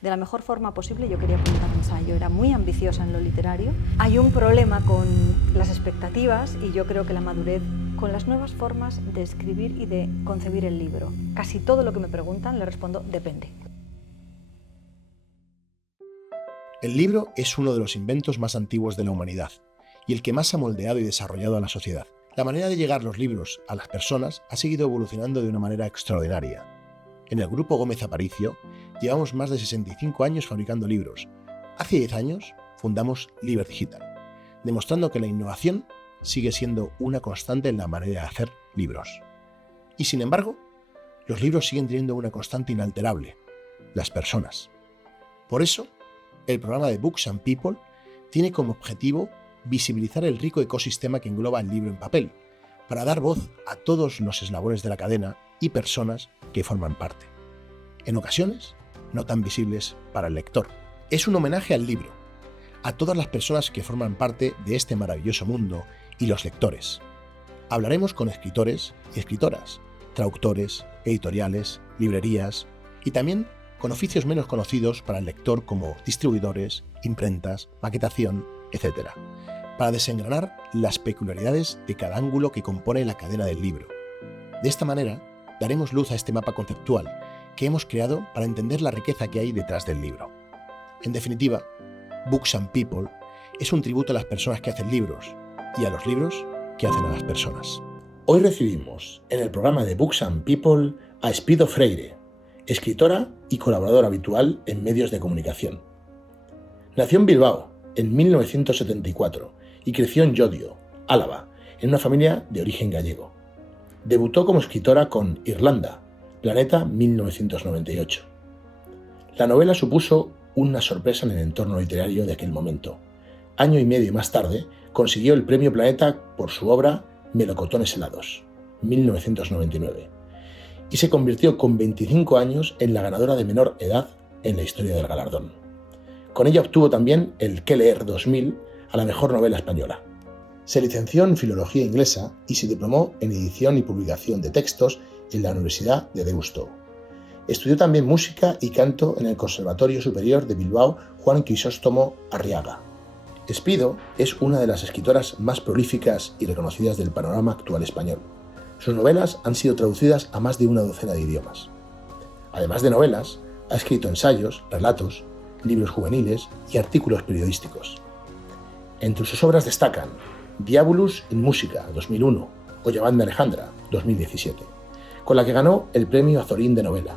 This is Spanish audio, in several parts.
De la mejor forma posible yo quería presentar un ensayo, era muy ambiciosa en lo literario. Hay un problema con las expectativas y yo creo que la madurez con las nuevas formas de escribir y de concebir el libro. Casi todo lo que me preguntan le respondo depende. El libro es uno de los inventos más antiguos de la humanidad y el que más ha moldeado y desarrollado a la sociedad. La manera de llegar los libros a las personas ha seguido evolucionando de una manera extraordinaria. En el Grupo Gómez Aparicio llevamos más de 65 años fabricando libros. Hace 10 años fundamos Liber Digital, demostrando que la innovación sigue siendo una constante en la manera de hacer libros. Y sin embargo, los libros siguen teniendo una constante inalterable: las personas. Por eso, el programa de Books and People tiene como objetivo visibilizar el rico ecosistema que engloba el libro en papel, para dar voz a todos los eslabones de la cadena y personas que forman parte. En ocasiones, no tan visibles para el lector. Es un homenaje al libro, a todas las personas que forman parte de este maravilloso mundo y los lectores. Hablaremos con escritores y escritoras, traductores, editoriales, librerías y también con oficios menos conocidos para el lector como distribuidores, imprentas, maquetación, etc., para desengranar las peculiaridades de cada ángulo que compone la cadena del libro. De esta manera, daremos luz a este mapa conceptual que hemos creado para entender la riqueza que hay detrás del libro. En definitiva, Books and People es un tributo a las personas que hacen libros y a los libros que hacen a las personas. Hoy recibimos en el programa de Books and People a Espido Freire, escritora y colaboradora habitual en medios de comunicación. Nació en Bilbao en 1974 y creció en Llodio, Álava, en una familia de origen gallego. Debutó como escritora con Irlanda, Planeta 1998. La novela supuso una sorpresa en el entorno literario de aquel momento. Año y medio más tarde, consiguió el Premio Planeta por su obra Melocotones helados, 1999, y se convirtió con 25 años en la ganadora de menor edad en la historia del galardón. Con ella obtuvo también el Que Leer 2000 a la mejor novela española. Se licenció en Filología Inglesa y se diplomó en Edición y Publicación de Textos en la Universidad de Deusto. Estudió también música y canto en el Conservatorio Superior de Bilbao Juan Crisóstomo Arriaga. Espido es una de las escritoras más prolíficas y reconocidas del panorama actual español. Sus novelas han sido traducidas a más de una docena de idiomas. Además de novelas, ha escrito ensayos, relatos, libros juveniles y artículos periodísticos. Entre sus obras destacan Diabolus in Música, 2001, o Llamadme Alejandra, 2017, con la que ganó el Premio Azorín de Novela.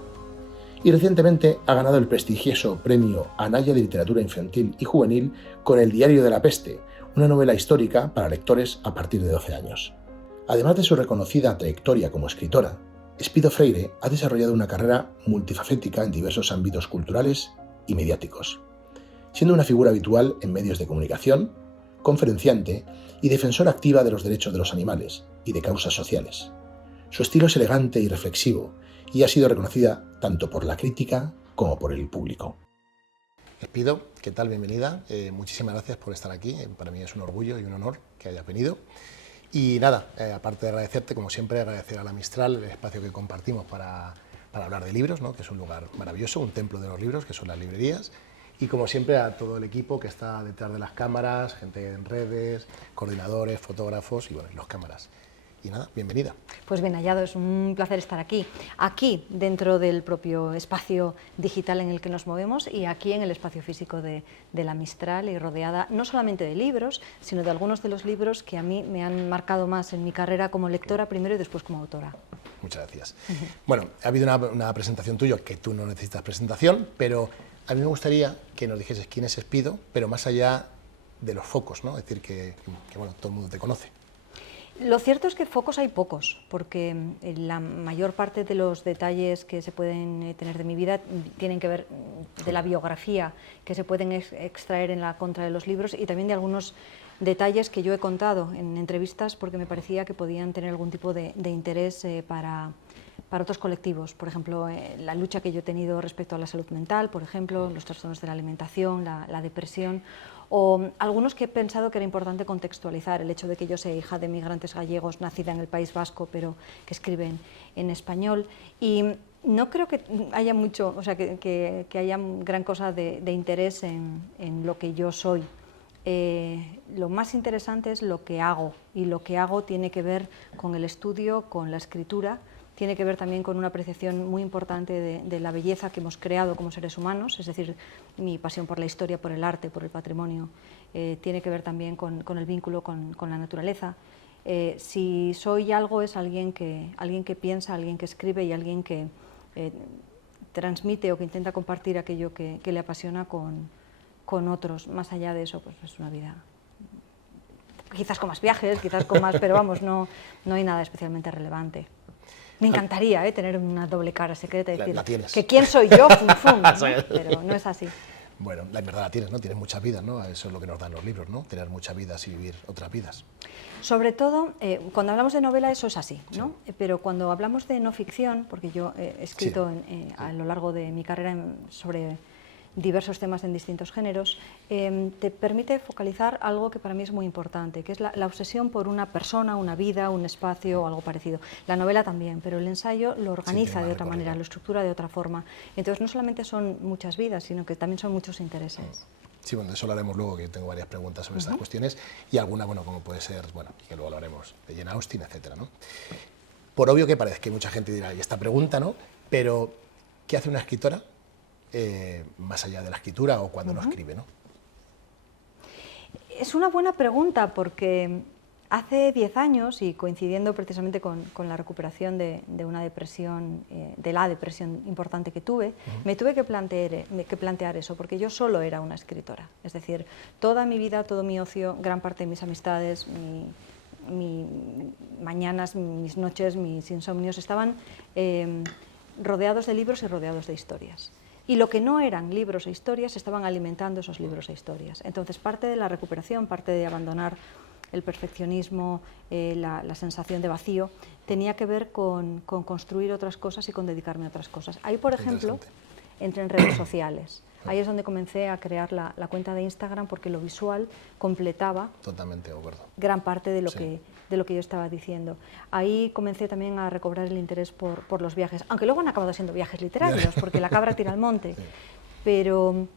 Y recientemente ha ganado el prestigioso Premio Anaya de Literatura Infantil y Juvenil con El Diario de la Peste, una novela histórica para lectores a partir de 12 años. Además de su reconocida trayectoria como escritora, Espido Freire ha desarrollado una carrera multifacética en diversos ámbitos culturales y mediáticos, siendo una figura habitual en medios de comunicación, conferenciante y defensora activa de los derechos de los animales y de causas sociales. Su estilo es elegante y reflexivo y ha sido reconocida tanto por la crítica como por el público. Espido, ¿qué tal? Bienvenida. Muchísimas gracias por estar aquí. Para mí es un orgullo y un honor que hayas venido. Y nada, aparte de agradecerte, como siempre, agradecer a la Mistral el espacio que compartimos para hablar de libros, ¿no? Que es un lugar maravilloso, un templo de los libros, que son las librerías. Y como siempre a todo el equipo que está detrás de las cámaras, gente en redes, coordinadores, fotógrafos y bueno, los cámaras. Y nada, bienvenida. Pues bien hallado, es un placer estar aquí. Aquí, dentro del propio espacio digital en el que nos movemos y aquí en el espacio físico de la Mistral y rodeada no solamente de libros, sino de algunos de los libros que a mí me han marcado más en mi carrera como lectora primero y después como autora. Muchas gracias. Bueno, ha habido una presentación tuya, que tú no necesitas presentación, pero a mí me gustaría que nos dijeses quién es Espido, pero más allá de los focos, ¿no? Es decir, que bueno, todo el mundo te conoce. Lo cierto es que focos hay pocos, porque la mayor parte de los detalles que se pueden tener de mi vida tienen que ver de la biografía que se pueden extraer en la contra de los libros y también de algunos detalles que yo he contado en entrevistas porque me parecía que podían tener algún tipo de interés para otros colectivos. Por ejemplo, la lucha que yo he tenido respecto a la salud mental, por ejemplo, los trastornos de la alimentación, la depresión, o algunos que he pensado que era importante contextualizar, el hecho de que yo sea hija de migrantes gallegos, nacida en el País Vasco, pero que escriben en español. Y No creo que haya mucho, o sea, que haya gran cosa de interés en lo que yo soy. Lo más interesante es lo que hago, y lo que hago tiene que ver con el estudio, con la escritura, tiene que ver también con una apreciación muy importante de la belleza que hemos creado como seres humanos, es decir, mi pasión por la historia, por el arte, por el patrimonio, tiene que ver también con el vínculo con la naturaleza. Si soy algo, es alguien que piensa, alguien que escribe y alguien que transmite o que intenta compartir aquello que le apasiona con otros. Más allá de eso, pues es una vida quizás con más viajes, quizás con más, pero vamos, no hay nada especialmente relevante. Me encantaría tener una doble cara secreta y decir la tienes. que quién soy yo, fum, fum, ¿no? Pero no es así. Bueno, en verdad la tienes, ¿no? Tienes muchas vidas, ¿no? Eso es lo que nos dan los libros, ¿no? Tener muchas vidas y vivir otras vidas. Sobre todo, cuando hablamos de novela eso es así, ¿no? Sí. Pero cuando hablamos de no ficción, porque yo he escrito a lo largo de mi carrera sobre diversos temas en distintos géneros, te permite focalizar algo que para mí es muy importante, que es la obsesión por una persona, una vida, un espacio o algo parecido. La novela también, pero el ensayo lo organiza de otra manera, lo estructura de otra forma. Entonces no solamente son muchas vidas, sino que también son muchos intereses. Sí, bueno, de eso lo haremos luego, que tengo varias preguntas sobre estas cuestiones, y alguna, bueno, como puede ser, bueno, que luego lo haremos, de Jane Austen, etcétera, ¿no? Por obvio que parece que mucha gente dirá, y esta pregunta, ¿no? Pero, ¿qué hace una escritora más allá de la escritura o cuando no escribe, ¿no? Es una buena pregunta, porque hace 10 años, y coincidiendo precisamente con la recuperación de una depresión, de la depresión importante que tuve, me tuve que plantear eso, porque yo solo era una escritora. Es decir, toda mi vida, todo mi ocio, gran parte de mis amistades, mis mañanas, mis noches, mis insomnios, estaban rodeados de libros y rodeados de historias. Y lo que no eran libros e historias estaban alimentando esos libros e historias. Entonces, parte de la recuperación, parte de abandonar el perfeccionismo, la sensación de vacío, tenía que ver con construir otras cosas y con dedicarme a otras cosas. Ahí, por ejemplo, entré en redes sociales. Ahí es donde comencé a crear la cuenta de Instagram, porque lo visual completaba gran parte de lo que yo estaba diciendo. Ahí comencé también a recobrar el interés por los viajes, aunque luego han acabado siendo viajes literarios, porque la cabra tira al monte. Pero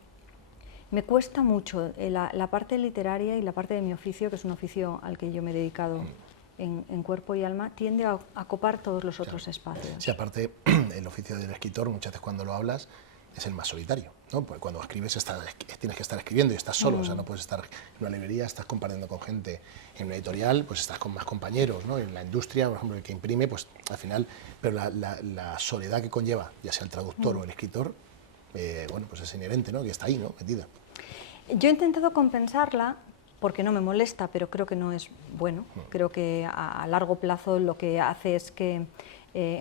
me cuesta mucho la parte literaria y la parte de mi oficio, que es un oficio al que yo me he dedicado en cuerpo y alma, tiende a copar todos los otros espacios. Sí, aparte, el oficio del escritor, muchas veces cuando lo hablas, es el más solitario, ¿no? Porque cuando escribes tienes que estar escribiendo y estás solo, o sea, no puedes estar en una librería, estás compartiendo con gente, en una editorial, pues estás con más compañeros, ¿no? En la industria, por ejemplo, el que imprime, pues al final, pero la soledad que conlleva, ya sea el traductor o el escritor, bueno, pues es inherente, ¿no? Que está ahí, ¿no? Metida. Yo he intentado compensarla, porque no me molesta, pero creo que no es bueno. Creo que a largo plazo lo que hace es que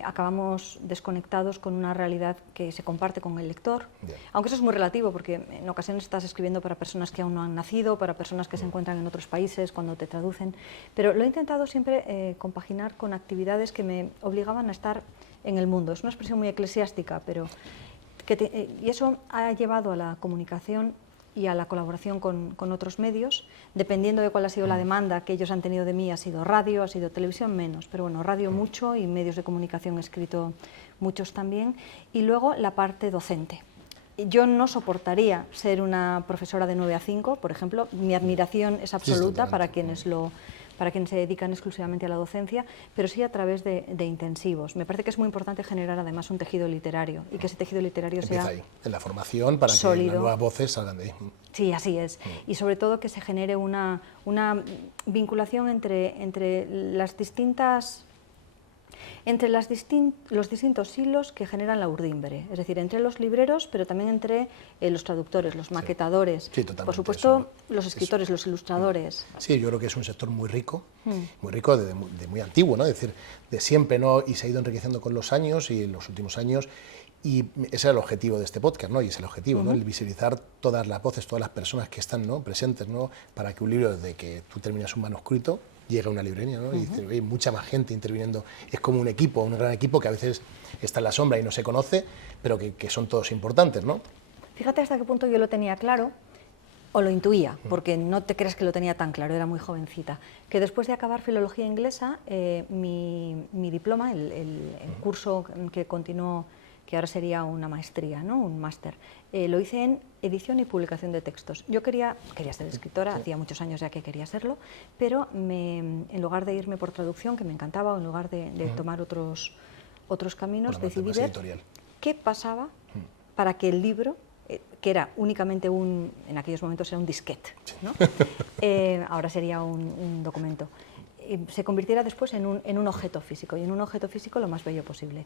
acabamos desconectados con una realidad que se comparte con el lector, aunque eso es muy relativo, porque en ocasiones estás escribiendo para personas que aún no han nacido, para personas que se encuentran en otros países cuando te traducen, pero lo he intentado siempre compaginar con actividades que me obligaban a estar en el mundo. Es una expresión muy eclesiástica, pero y eso ha llevado a la comunicación y a la colaboración con otros medios, dependiendo de cuál ha sido la demanda que ellos han tenido de mí. Ha sido radio, ha sido televisión, menos, pero bueno, radio mucho, y medios de comunicación he escrito muchos también. Y luego la parte docente. Yo no soportaría ser una profesora de 9 a 5, por ejemplo. Mi admiración es absoluta para quienes se dedican exclusivamente a la docencia, pero sí a través de intensivos. Me parece que es muy importante generar además un tejido literario, y que ese tejido literario Empieza sea ahí, en la formación, para sólido, que las nuevas voces salgan de ahí. Sí, así es. Y sobre todo que se genere una vinculación entre los distintos hilos que generan la urdimbre, es decir, entre los libreros, pero también entre los traductores, los maquetadores, por supuesto los escritores, los ilustradores. Sí, yo creo que es un sector muy rico de muy antiguo, ¿no? Es decir, de siempre, ¿no? Y se ha ido enriqueciendo con los años y en los últimos años. Y ese era el objetivo de este podcast, ¿no? Y es el objetivo, ¿no? El visibilizar todas las voces, todas las personas que están, ¿no?, presentes, ¿no?, para que un libro, desde que tú terminas un manuscrito, llegue a una librería, ¿no? Y dice, hay mucha más gente interviniendo. Es como un equipo, un gran equipo que a veces está en la sombra y no se conoce, pero que son todos importantes, ¿no? Fíjate hasta qué punto yo lo tenía claro, o lo intuía, porque no te creas que lo tenía tan claro, era muy jovencita, que después de acabar filología inglesa, mi diploma, el curso que continuó que ahora sería una maestría, ¿no? Un máster. Lo hice en edición y publicación de textos. Yo quería ser escritora, hacía muchos años ya que quería serlo, pero en lugar de irme por traducción, que me encantaba, o en lugar de tomar otros caminos, decidí ver qué pasaba para que el libro, que era únicamente en aquellos momentos era un disquete, ¿no? Ahora sería un documento, se convirtiera después en un objeto físico, y en un objeto físico lo más bello posible.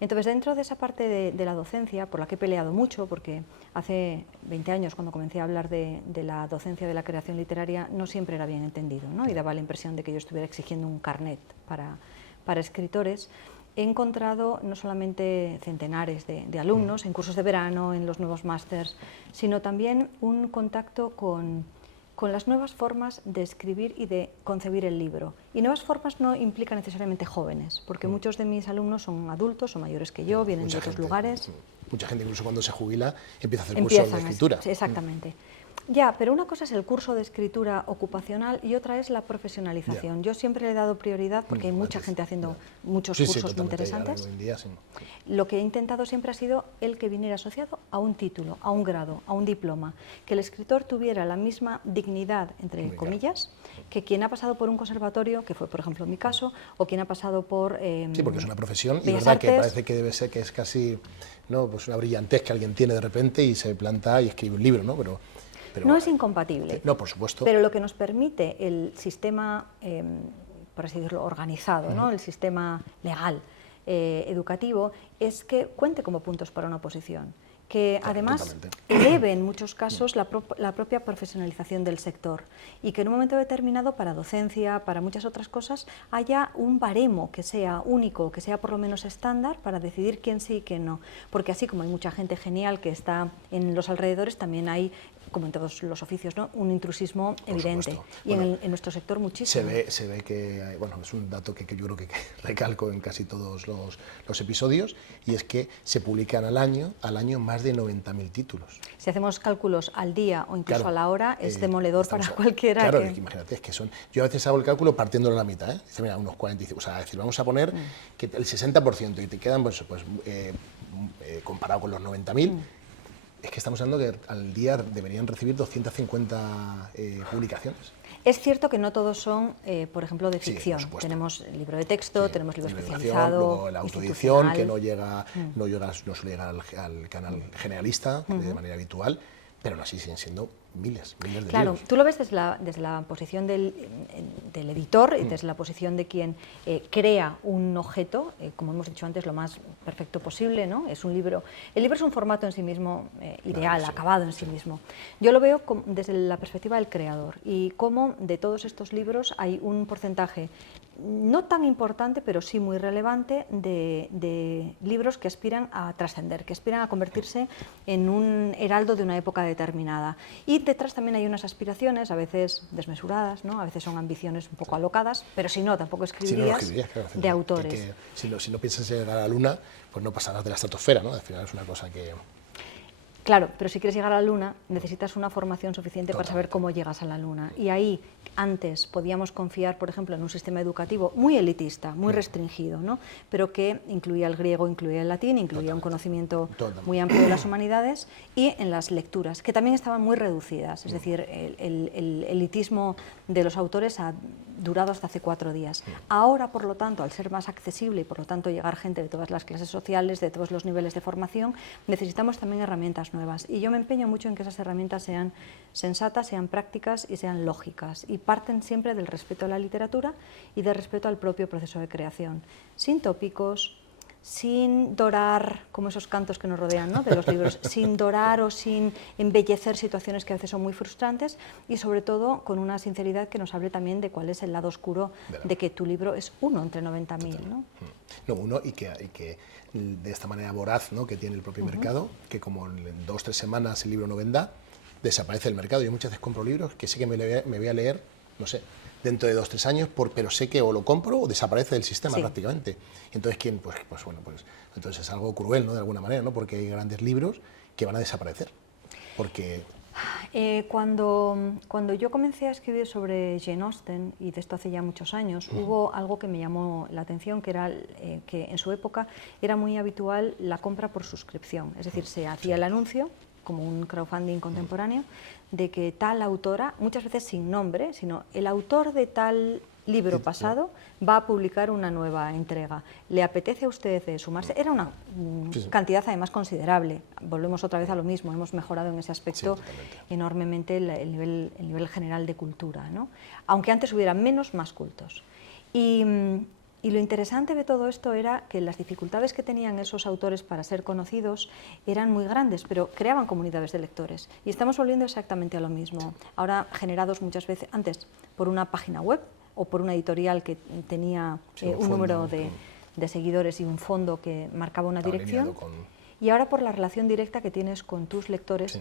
Entonces, dentro de esa parte de la docencia, por la que he peleado mucho, porque hace 20 años, cuando comencé a hablar de la docencia de la creación literaria, no siempre era bien entendido, ¿no? Y daba la impresión de que yo estuviera exigiendo un carnet para escritores. He encontrado no solamente centenares de alumnos en cursos de verano, en los nuevos másters, sino también un contacto con las nuevas formas de escribir y de concebir el libro. Y nuevas formas no implican necesariamente jóvenes, porque muchos de mis alumnos son adultos, son mayores que yo, vienen de otros lugares. Mucha gente incluso cuando se jubila empieza a hacer cursos de escritura. Exactamente. Ya, pero una cosa es el curso de escritura ocupacional y otra es la profesionalización. Yo siempre le he dado prioridad porque hay mucha gente haciendo muchos cursos muy interesantes. Lo que he intentado siempre ha sido el que viniera asociado a un título, a un grado, a un diploma, que el escritor tuviera la misma dignidad, entre comillas, que quien ha pasado por un conservatorio, que fue por ejemplo mi caso, o quien ha pasado por sí, porque es una profesión y verdad que parece que debe ser que es casi, ¿no?, pues una brillantez que alguien tiene de repente y se planta y escribe un libro, ¿no? Pero no es incompatible. No, por supuesto. Pero lo que nos permite el sistema, por así decirlo, organizado, ¿no?, el sistema legal, educativo, es que cuente como puntos para una oposición, que además eleve en muchos casos la propia profesionalización del sector, y que en un momento determinado para docencia, para muchas otras cosas, haya un baremo que sea único, que sea por lo menos estándar para decidir quién sí y quién no, porque así como hay mucha gente genial que está en los alrededores, también hay, como en todos los oficios, ¿no?, un intrusismo evidente, y bueno, en nuestro sector muchísimo. Se ve que, bueno, es un dato que yo creo que recalco en casi todos los episodios, y es que se publican al año más de 90.000 títulos. Si hacemos cálculos al día o incluso a la hora, es demoledor para cualquiera. Claro, imagínate, es que son, yo a veces hago el cálculo partiéndolo a la mitad, ¿eh? Dice, mira, unos 45, o sea, es decir, vamos a poner que el 60% y te quedan, comparado con los 90.000, es que estamos hablando que al día deberían recibir 250 publicaciones. Es cierto que no todos son, por ejemplo, de ficción. Sí, tenemos libro de texto, tenemos libro especializado, luego la autoedición, que no suele llegar al canal generalista de manera habitual, pero aún así siguen siendo miles de libros. Claro, tú lo ves desde la posición del editor y desde la posición de quien crea un objeto, como hemos dicho antes, lo más perfecto posible, ¿no? Es un libro, el libro es un formato en sí mismo ideal, acabado en sí mismo. Yo lo veo desde la perspectiva del creador, y cómo de todos estos libros hay un porcentaje no tan importante, pero sí muy relevante, de libros que aspiran a trascender, que aspiran a convertirse en un heraldo de una época determinada. Y detrás también hay unas aspiraciones, a veces desmesuradas, ¿no? A veces son ambiciones un poco alocadas, pero si no, tampoco escribirías, claro, de autores. Si no piensas llegar a la Luna, pues no pasarás de la estratosfera, ¿no? Al final es una cosa que... Claro, pero si quieres llegar a la Luna, necesitas una formación suficiente para saber cómo llegas a la Luna. Y ahí, antes, podíamos confiar, por ejemplo, en un sistema educativo muy elitista, muy restringido, ¿no?, pero que incluía el griego, incluía el latín, incluía un conocimiento muy amplio de las humanidades, y en las lecturas, que también estaban muy reducidas. Es decir, el elitismo de los autores ha durado hasta hace 4 días. Ahora, por lo tanto, al ser más accesible y por lo tanto llegar gente de todas las clases sociales, de todos los niveles de formación, necesitamos también herramientas nuevas, y yo me empeño mucho en que esas herramientas sean sensatas, sean prácticas y sean lógicas, y parten siempre del respeto a la literatura y del respeto al propio proceso de creación, sin tópicos, sin dorar, como esos cantos que nos rodean, ¿no?, de los libros, sin dorar o sin embellecer situaciones que a veces son muy frustrantes, y sobre todo con una sinceridad que nos hable también de cuál es el lado oscuro de que tu libro es uno entre 90.000, ¿no? No, uno, y que de esta manera voraz, ¿no?, que tiene el propio mercado, que como en 2 o 3 semanas el libro no venda, desaparece el mercado. Yo muchas veces compro libros que sé que me voy a leer, no sé, dentro de 2 o 3 años, pero sé que o lo compro o desaparece del sistema prácticamente. Entonces, ¿quién? Pues entonces es algo cruel, ¿no?, de alguna manera, ¿no?, porque hay grandes libros que van a desaparecer. Porque... Cuando yo comencé a escribir sobre Jane Austen, y de esto hace ya muchos años, hubo algo que me llamó la atención, que era que en su época era muy habitual la compra por suscripción, es decir, se hacía el anuncio, como un crowdfunding contemporáneo, de que tal autora, muchas veces sin nombre, sino el autor de tal libro pasado va a publicar una nueva entrega. ¿Le apetece a usted sumarse? Era una cantidad además considerable. Volvemos otra vez a lo mismo, hemos mejorado en ese aspecto enormemente el nivel general de cultura, ¿no? Aunque antes hubiera menos, más cultos. Y lo interesante de todo esto era que las dificultades que tenían esos autores para ser conocidos eran muy grandes, pero creaban comunidades de lectores. Y estamos volviendo exactamente a lo mismo. Ahora generados muchas veces, antes por una página web o por una editorial que tenía un número de seguidores y un fondo que marcaba una dirección, y ahora por la relación directa que tienes con tus lectores,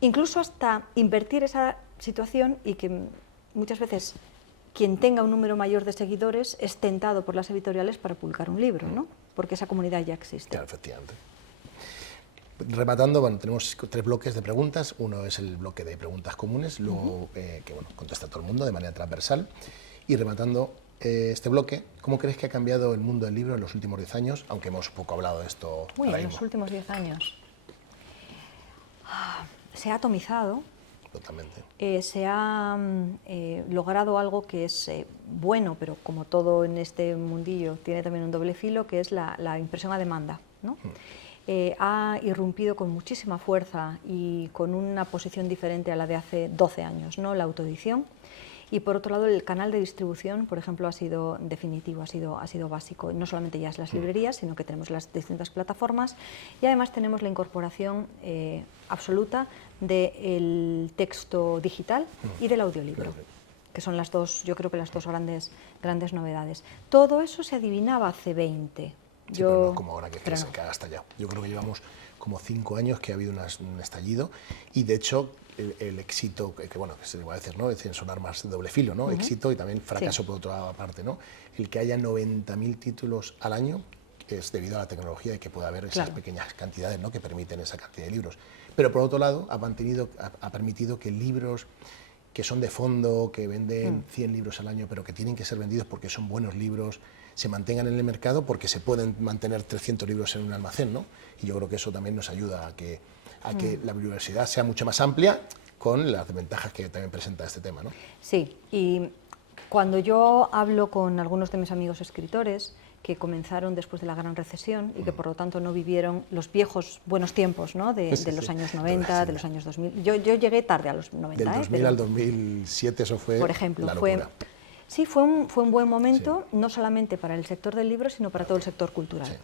incluso hasta invertir esa situación y que muchas veces quien tenga un número mayor de seguidores es tentado por las editoriales para publicar un libro, ¿no? Porque esa comunidad ya existe. Claro, efectivamente. Rematando, bueno, tenemos 3 bloques de preguntas. Uno es el bloque de preguntas comunes, luego que bueno, contesta todo el mundo de manera transversal. Y rematando este bloque, ¿cómo crees que ha cambiado el mundo del libro en los últimos 10 años? Aunque hemos poco hablado de esto. En los últimos 10 años se ha atomizado. Totalmente. Se ha logrado algo que es bueno, pero como todo en este mundillo tiene también un doble filo, que es la impresión a demanda, ¿no? Ha irrumpido con muchísima fuerza y con una posición diferente a la de hace 12 años, ¿no? La autoedición. Y por otro lado, el canal de distribución, por ejemplo, ha sido definitivo, ha sido básico. No solamente ya es las librerías, sino que tenemos las distintas plataformas y además tenemos la incorporación absoluta del texto digital y del audiolibro, que son las dos, yo creo que las dos grandes novedades. Todo eso se adivinaba hace 20. Sí, pero no como ahora que se ha estallado. Yo creo que llevamos como 5 años que ha habido un estallido y de hecho el éxito, que bueno, que se le va a decir, ¿no? Es decir, sonar más de doble filo, ¿no? Éxito y también fracaso por otra parte, ¿no? El que haya 90.000 títulos al año es debido a la tecnología y que pueda haber esas pequeñas cantidades, ¿no? Que permiten esa cantidad de libros. Pero por otro lado ha permitido que libros que son de fondo, que venden 100 libros al año, pero que tienen que ser vendidos porque son buenos libros, se mantengan en el mercado porque se pueden mantener 300 libros en un almacén, ¿no? Y yo creo que eso también nos ayuda a que la biodiversidad sea mucho más amplia con las ventajas que también presenta este tema, ¿no? Sí, y cuando yo hablo con algunos de mis amigos escritores que comenzaron después de la Gran Recesión y que por lo tanto no vivieron los viejos buenos tiempos, ¿no? de los años 90, de los años 2000. Yo llegué tarde a los 90. Del 2000 al 2007 eso fue, por ejemplo, la locura. Fue un buen momento, no solamente para el sector del libro, sino para todo el sector cultural. Sí.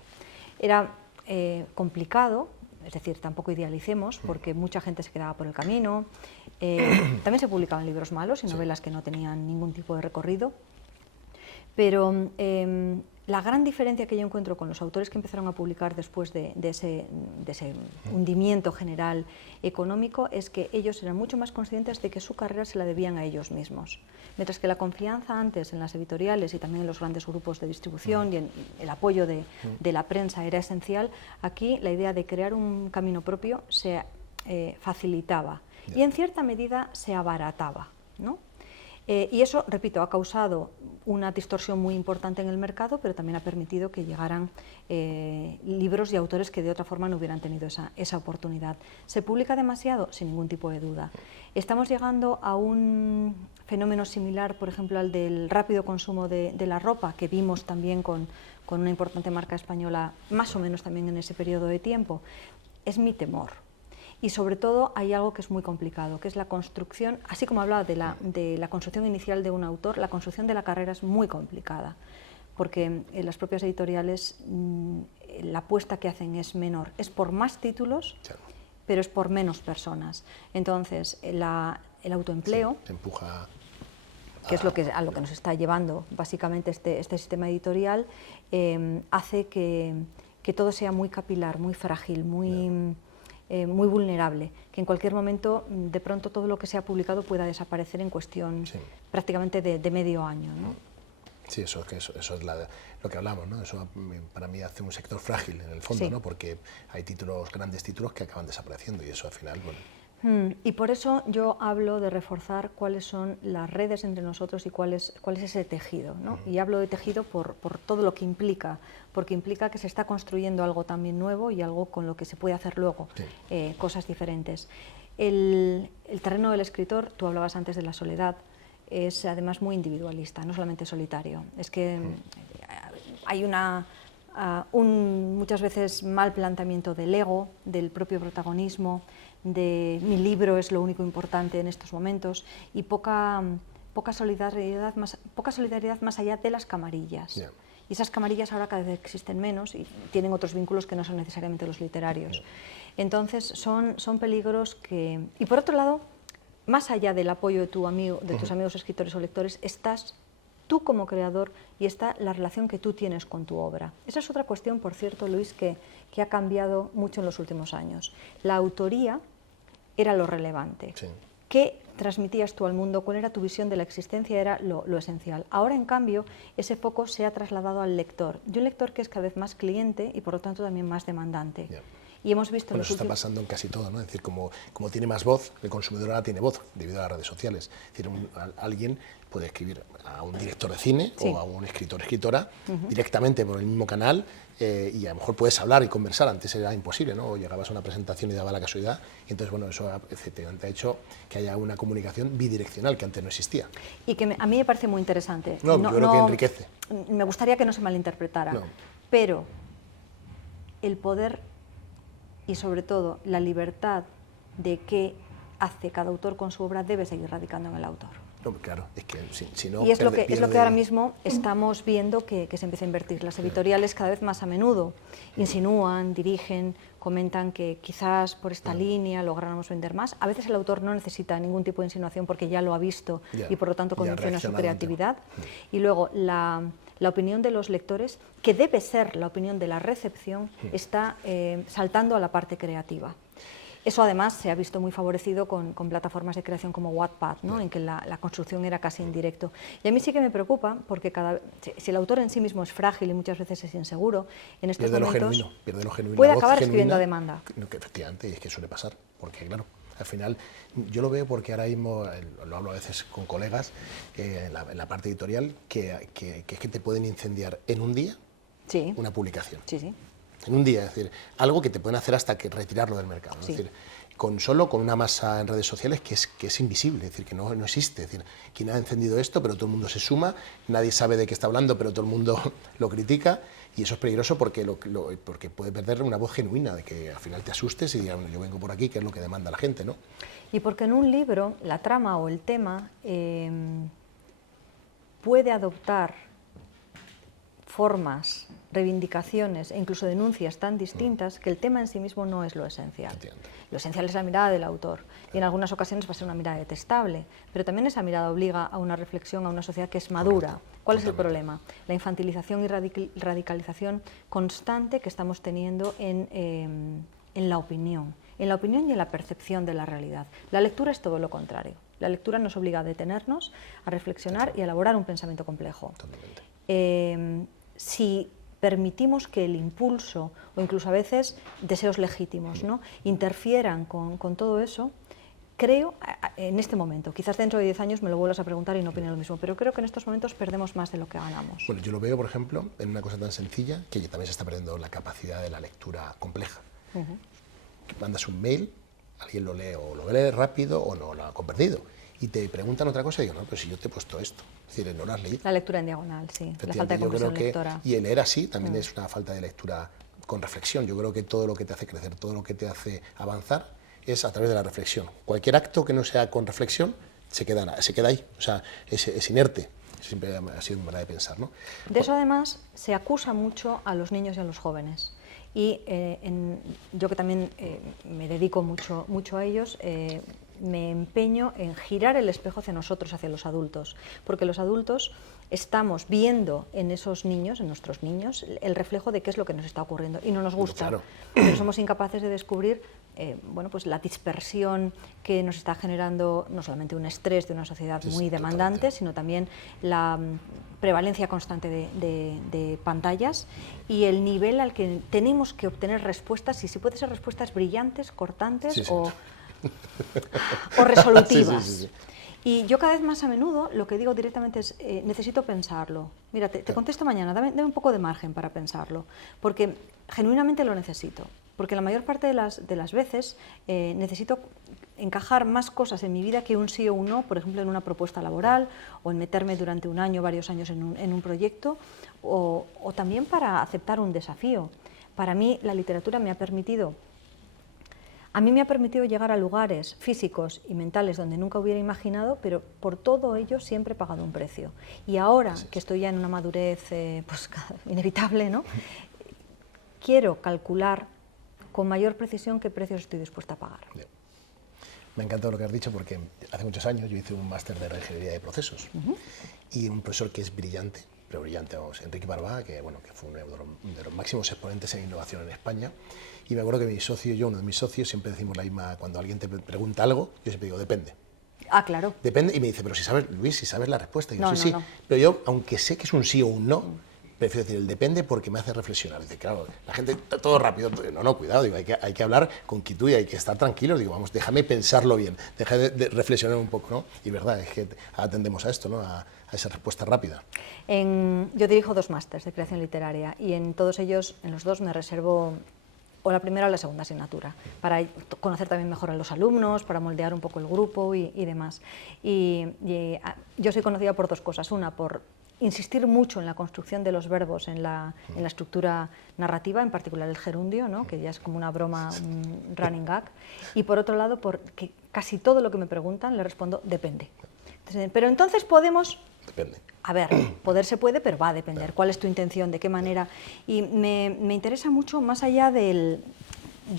Era complicado, es decir, tampoco idealicemos, porque mucha gente se quedaba por el camino. También se publicaban libros malos y novelas que no tenían ningún tipo de recorrido. Pero la gran diferencia que yo encuentro con los autores que empezaron a publicar después de ese hundimiento general económico es que ellos eran mucho más conscientes de que su carrera se la debían a ellos mismos. Mientras que la confianza antes en las editoriales y también en los grandes grupos de distribución y en el apoyo de la prensa era esencial, aquí la idea de crear un camino propio se facilitaba y en cierta medida se abarataba, ¿no? Y eso, repito, ha causado una distorsión muy importante en el mercado, pero también ha permitido que llegaran libros y autores que de otra forma no hubieran tenido esa oportunidad. ¿Se publica demasiado? Sin ningún tipo de duda. Estamos llegando a un fenómeno similar, por ejemplo, al del rápido consumo de la ropa, que vimos también con una importante marca española, más o menos también en ese periodo de tiempo. Es mi temor. Y sobre todo hay algo que es muy complicado, que es la construcción, así como hablaba de la construcción inicial de un autor, la construcción de la carrera es muy complicada, porque en las propias editoriales la apuesta que hacen es menor, es por más títulos, pero es por menos personas. Entonces, el autoempleo, te empuja que es a lo que nos está llevando básicamente este sistema editorial, hace que todo sea muy capilar, muy frágil, muy vulnerable, que en cualquier momento de pronto todo lo que se ha publicado pueda desaparecer en cuestión prácticamente de medio año, ¿no? Sí, eso es lo que hablamos, ¿no? Eso para mí hace un sector frágil en el fondo, ¿no? Porque hay grandes títulos que acaban desapareciendo y eso al final, bueno. Y por eso yo hablo de reforzar cuáles son las redes entre nosotros y cuál es ese tejido, ¿no? Y hablo de tejido por todo lo que implica, porque implica que se está construyendo algo también nuevo y algo con lo que se puede hacer luego cosas diferentes. El terreno del escritor, tú hablabas antes de la soledad, es además muy individualista, no solamente solitario. Es que hay muchas veces mal planteamiento del ego, del propio protagonismo, de mi libro es lo único importante en estos momentos, y poca solidaridad más allá de las camarillas. Yeah. Y esas camarillas ahora cada vez existen menos y tienen otros vínculos que no son necesariamente los literarios. Yeah. Entonces son peligros que... Y por otro lado, más allá del apoyo de tus amigos escritores o lectores, estás tú como creador y está la relación que tú tienes con tu obra. Esa es otra cuestión, por cierto, Luis, que ha cambiado mucho en los últimos años. La autoría era lo relevante. Sí. ¿Qué transmitías tú al mundo? ¿Cuál era tu visión de la existencia? Era lo esencial. Ahora, en cambio, ese foco se ha trasladado al lector. Y un lector que es cada vez más cliente y, por lo tanto, también más demandante. Yeah. Y hemos visto... Bueno, eso está pasando en casi todo, ¿no? Es decir, como tiene más voz, el consumidor ahora tiene voz debido a las redes sociales. Es decir, alguien puede escribir a un director de cine o a un escritor o escritora directamente por el mismo canal y a lo mejor puedes hablar y conversar. Antes era imposible, ¿no? O llegabas a una presentación y daba la casualidad. Y entonces, bueno, eso efectivamente ha hecho que haya una comunicación bidireccional que antes no existía. Y que a mí me parece muy interesante. No, yo creo que enriquece. Me gustaría que no se malinterpretara, pero el poder y sobre todo la libertad de qué hace cada autor con su obra debe seguir radicando en el autor. No, claro, es que si no... Y es lo que ahora mismo estamos viendo que se empieza a invertir. Las editoriales cada vez más a menudo insinúan, dirigen, comentan que quizás por esta línea lográramos vender más. A veces el autor no necesita ningún tipo de insinuación porque ya lo ha visto y por lo tanto condiciona su creatividad. Y luego la opinión de los lectores, que debe ser la opinión de la recepción, está saltando a la parte creativa. Eso además se ha visto muy favorecido con plataformas de creación como Wattpad, ¿no? En que la construcción era casi en directo. Y a mí sí que me preocupa, porque si el autor en sí mismo es frágil y muchas veces es inseguro, en estos momentos pierde lo genuino, puede acabar escribiendo a demanda. Que efectivamente, es que suele pasar, porque claro, al final yo lo veo porque ahora mismo, lo hablo a veces con colegas en la parte editorial, que es que te pueden incendiar en un día una publicación. Sí. En un día, es decir, algo que te pueden hacer hasta que retirarlo del mercado. Sí. Es decir, solo con una masa en redes sociales que es invisible, es decir, que no existe. Es decir, quien ha encendido esto, pero todo el mundo se suma, nadie sabe de qué está hablando, pero todo el mundo lo critica, y eso es peligroso porque puede perder una voz genuina, de que al final te asustes y digas, bueno, yo vengo por aquí, que es lo que demanda la gente, ¿no? Y porque en un libro, la trama o el tema puede adoptar formas, reivindicaciones e incluso denuncias tan distintas que el tema en sí mismo no es lo esencial. Lo esencial es la mirada del autor y en algunas ocasiones va a ser una mirada detestable, pero también esa mirada obliga a una reflexión, a una sociedad que es madura. ¿Cuál es el problema? La infantilización y radicalización constante que estamos teniendo en la opinión y en la percepción de la realidad. La lectura es todo lo contrario. La lectura nos obliga a detenernos, a reflexionar y a elaborar un pensamiento complejo. Si permitimos que el impulso, o incluso a veces deseos legítimos, ¿no?, interfieran con todo eso, creo, en este momento, quizás dentro de 10 años me lo vuelvas a preguntar y no opine lo mismo, pero creo que en estos momentos perdemos más de lo que ganamos. Bueno, yo lo veo, por ejemplo, en una cosa tan sencilla, que también se está perdiendo la capacidad de la lectura compleja. Mandas un mail, alguien lo lee o lo lee rápido o no lo ha comprendido, y te preguntan otra cosa y digo, no, pero si yo te he puesto esto, es decir, no lo has leído. La lectura en diagonal, sí, la falta de comprensión lectora. Y el leer así también es una falta de lectura con reflexión. Yo creo que todo lo que te hace crecer, todo lo que te hace avanzar es a través de la reflexión. Cualquier acto que no sea con reflexión se queda ahí, o sea, es inerte. Siempre ha sido mi manera de pensar, ¿no? De eso además se acusa mucho a los niños y a los jóvenes. Y yo que también me dedico mucho a ellos, me empeño en girar el espejo hacia nosotros, hacia los adultos, porque los adultos estamos viendo en esos niños, en nuestros niños, el reflejo de qué es lo que nos está ocurriendo y no nos gusta, claro. Pero somos incapaces de descubrir bueno, pues la dispersión que nos está generando no solamente un estrés de una sociedad muy demandante, sino también la prevalencia constante de pantallas y el nivel al que tenemos que obtener respuestas, y si puede ser respuestas brillantes, cortantes o resolutivas. Sí, sí, sí, sí. Y yo cada vez más a menudo lo que digo directamente es, necesito pensarlo. Mira, te contesto mañana, dame un poco de margen para pensarlo, porque genuinamente lo necesito. Porque la mayor parte de las veces necesito encajar más cosas en mi vida que un sí o un no, por ejemplo, en una propuesta laboral, o en meterme durante un año, varios años en un proyecto, o también para aceptar un desafío. Para mí la literatura me ha permitido... A mí me ha permitido llegar a lugares físicos y mentales donde nunca hubiera imaginado, pero por todo ello siempre he pagado un precio. Y ahora que estoy ya en una madurez pues, inevitable, ¿no? Quiero calcular con mayor precisión qué precios estoy dispuesta a pagar. Me ha encantado lo que has dicho porque hace muchos años yo hice un máster de ingeniería de procesos y un profesor que es brillante, pero brillante, vamos, Enrique Barbá, que, bueno, que fue uno de los máximos exponentes en innovación en España. Y me acuerdo que mi socio y yo, uno de mis socios, siempre decimos la misma, cuando alguien te pregunta algo, yo siempre digo, depende. Ah, claro. Depende, y me dice, pero si sabes, Luis, si sabes la respuesta. Y yo, No, sí, no, sí, no. pero yo, aunque sé que es un sí o un no, prefiero decir el depende porque me hace reflexionar. Dice, claro, la gente, todo rápido, no, cuidado, digo, hay que hablar con quietud y hay que estar tranquilos. Digo, vamos, déjame pensarlo bien, déjame de reflexionar un poco, ¿no? Y verdad, es que atendemos a esto, ¿no? A esa respuesta rápida. Yo dirijo 2 másters de creación literaria y en todos ellos, en los 2, me reservo o la primera o la segunda asignatura, para conocer también mejor a los alumnos, para moldear un poco el grupo y demás. Yo soy conocida por 2 cosas. Una, por insistir mucho en la construcción de los verbos, en la estructura narrativa, en particular el gerundio, ¿no? Que ya es como una broma, un running gag. Y por otro lado, porque casi todo lo que me preguntan le respondo, depende. Entonces, pero entonces podemos... Depende. A ver, poder se puede, pero va a depender. ¿Cuál es tu intención? ¿De qué manera? Y me interesa mucho, más allá de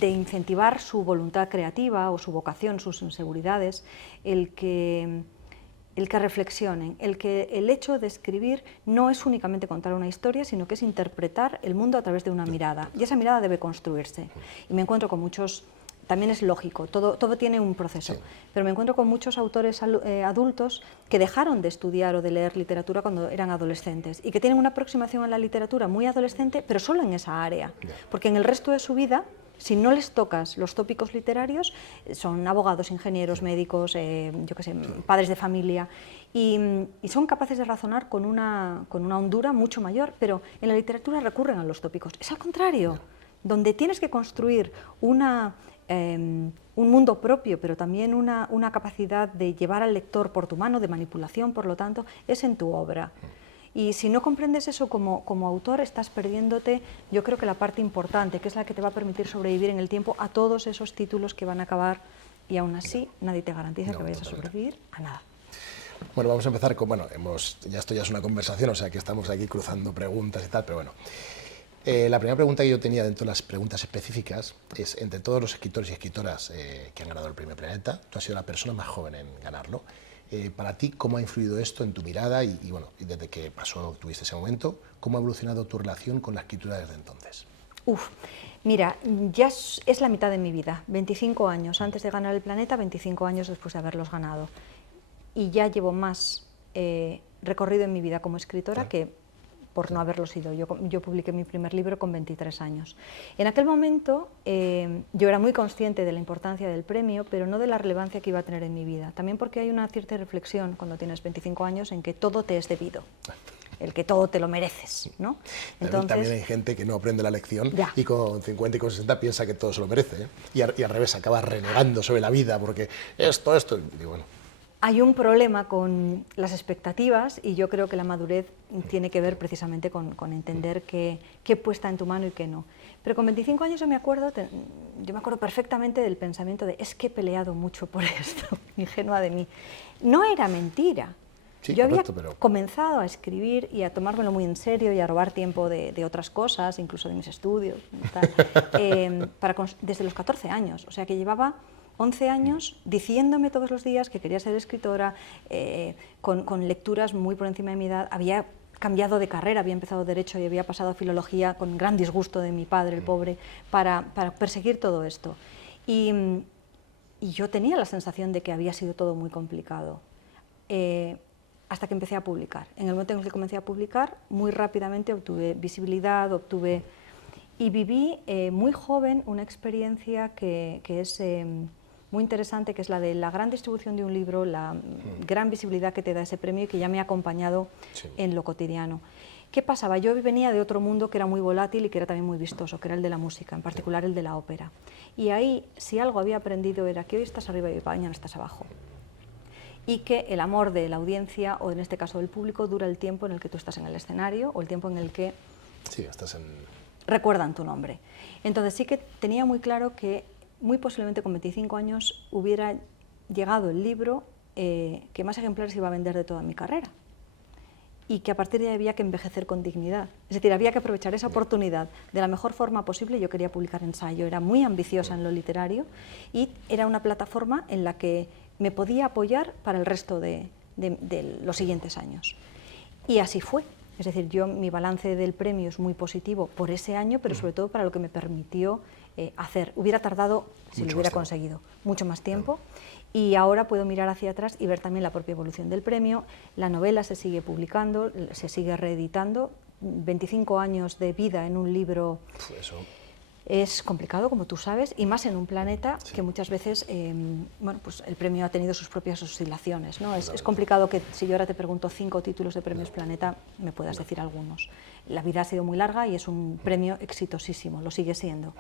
incentivar su voluntad creativa o su vocación, sus inseguridades, el que reflexionen, el hecho de escribir no es únicamente contar una historia, sino que es interpretar el mundo a través de una mirada. Y esa mirada debe construirse. Y me encuentro con muchos... También es lógico, todo tiene un proceso, sí. Pero me encuentro con muchos autores adultos que dejaron de estudiar o de leer literatura cuando eran adolescentes y que tienen una aproximación a la literatura muy adolescente, pero solo en esa área, porque en el resto de su vida, si no les tocas los tópicos literarios, son abogados, ingenieros, médicos, yo qué sé, padres de familia, y son capaces de razonar con una hondura mucho mayor, pero en la literatura recurren a los tópicos. Es al contrario, donde tienes que construir un mundo propio, pero también una capacidad de llevar al lector por tu mano, de manipulación, por lo tanto, es en tu obra. Y si no comprendes eso como autor, estás perdiéndote, yo creo que la parte importante, que es la que te va a permitir sobrevivir en el tiempo a todos esos títulos que van a acabar, y aún así nadie te garantiza que vayas a sobrevivir a nada. Bueno, vamos a empezar con, ya esto ya es una conversación, o sea que estamos aquí cruzando preguntas y tal, pero bueno. La primera pregunta que yo tenía dentro de las preguntas específicas es, entre todos los escritores y escritoras que han ganado el Premio Planeta, tú has sido la persona más joven en ganarlo. Para ti, ¿cómo ha influido esto en tu mirada y desde que tuviste ese momento, cómo ha evolucionado tu relación con la escritura desde entonces? Mira, ya es la mitad de mi vida, 25 años antes de ganar el Planeta, 25 años después de haberlos ganado. Y ya llevo más recorrido en mi vida como escritora que por no haberlo sido. Yo publiqué mi primer libro con 23 años. En aquel momento yo era muy consciente de la importancia del premio, pero no de la relevancia que iba a tener en mi vida. También porque hay una cierta reflexión cuando tienes 25 años en que todo te es debido, el que todo te lo mereces, ¿no? Entonces, también hay gente que no aprende la lección y con 50 y con 60 piensa que todo se lo merece, ¿eh? Y al revés, acaba renegando sobre la vida porque esto, y bueno. Hay un problema con las expectativas y yo creo que la madurez tiene que ver precisamente con entender qué puesta en tu mano y qué no. Pero con 25 años yo me acuerdo perfectamente del pensamiento de es que he peleado mucho por esto, ingenua de mí. No era mentira. Sí, yo correcto, había comenzado a escribir y a tomármelo muy en serio y a robar tiempo de otras cosas, incluso de mis estudios, desde los 14 años. O sea que llevaba 11 años diciéndome todos los días que quería ser escritora, con lecturas muy por encima de mi edad. Había cambiado de carrera, había empezado Derecho y había pasado a Filología con gran disgusto de mi padre, el pobre, para perseguir todo esto. Y yo tenía la sensación de que había sido todo muy complicado, hasta que empecé a publicar. En el momento en que comencé a publicar, muy rápidamente obtuve visibilidad, y viví muy joven una experiencia que es muy interesante, que es la de la gran distribución de un libro, la gran visibilidad que te da ese premio y que ya me ha acompañado en lo cotidiano. ¿Qué pasaba? Yo venía de otro mundo que era muy volátil y que era también muy vistoso, que era el de la música, en particular el de la ópera. Y ahí, si algo había aprendido era que hoy estás arriba y mañana estás abajo. Y que el amor de la audiencia, o en este caso del público, dura el tiempo en el que tú estás en el escenario o el tiempo en el que recuerdan tu nombre. Entonces sí que tenía muy claro que muy posiblemente con 25 años hubiera llegado el libro que más ejemplares iba a vender de toda mi carrera. Y que a partir de ahí había que envejecer con dignidad. Es decir, había que aprovechar esa oportunidad de la mejor forma posible. Yo quería publicar ensayo, era muy ambiciosa en lo literario y era una plataforma en la que me podía apoyar para el resto de los siguientes años. Y así fue. Es decir, mi balance del premio es muy positivo por ese año, pero sobre todo para lo que me permitió hacer. Hubiera tardado, si lo hubiera conseguido, mucho más tiempo. Y ahora puedo mirar hacia atrás y ver también la propia evolución del premio. La novela se sigue publicando, se sigue reeditando. 25 años de vida en un libro es complicado, como tú sabes, y más en un planeta que muchas veces bueno, pues el premio ha tenido sus propias oscilaciones, ¿no? Es complicado que si yo ahora te pregunto 5 títulos de premios Planeta, me puedas decir algunos. La vida ha sido muy larga y es un premio exitosísimo, lo sigue siendo.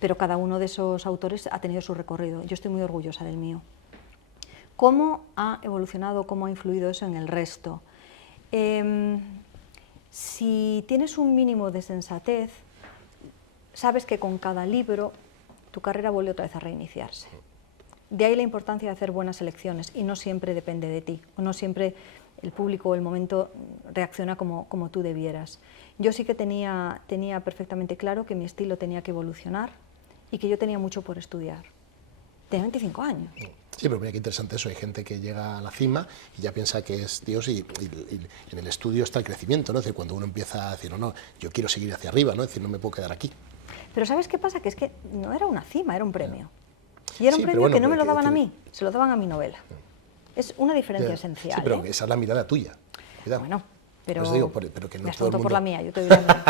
Pero cada uno de esos autores ha tenido su recorrido. Yo estoy muy orgullosa del mío. ¿Cómo ha evolucionado, cómo ha influido eso en el resto? Si tienes un mínimo de sensatez, sabes que con cada libro tu carrera vuelve otra vez a reiniciarse. De ahí la importancia de hacer buenas elecciones y no siempre depende de ti, o no siempre el público o el momento reacciona como tú debieras. Yo sí que tenía perfectamente claro que mi estilo tenía que evolucionar y que yo tenía mucho por estudiar. Tenía 25 años. Sí, pero mira qué interesante eso, hay gente que llega a la cima y ya piensa que es Dios y en el estudio está el crecimiento, ¿no? Es decir, cuando uno empieza a decir, no, yo quiero seguir hacia arriba, ¿no? Es decir, no me puedo quedar aquí. Pero ¿sabes qué pasa? Que es que no era una cima, era un premio. Y era un premio que no me lo daban a mí, se lo daban a mi novela. Es una diferencia esencial. Sí, pero esa es la mirada tuya. Cuidado. Bueno, pero, pues digo, pero que no me todo el mundo... por la mía, yo te digo la mía.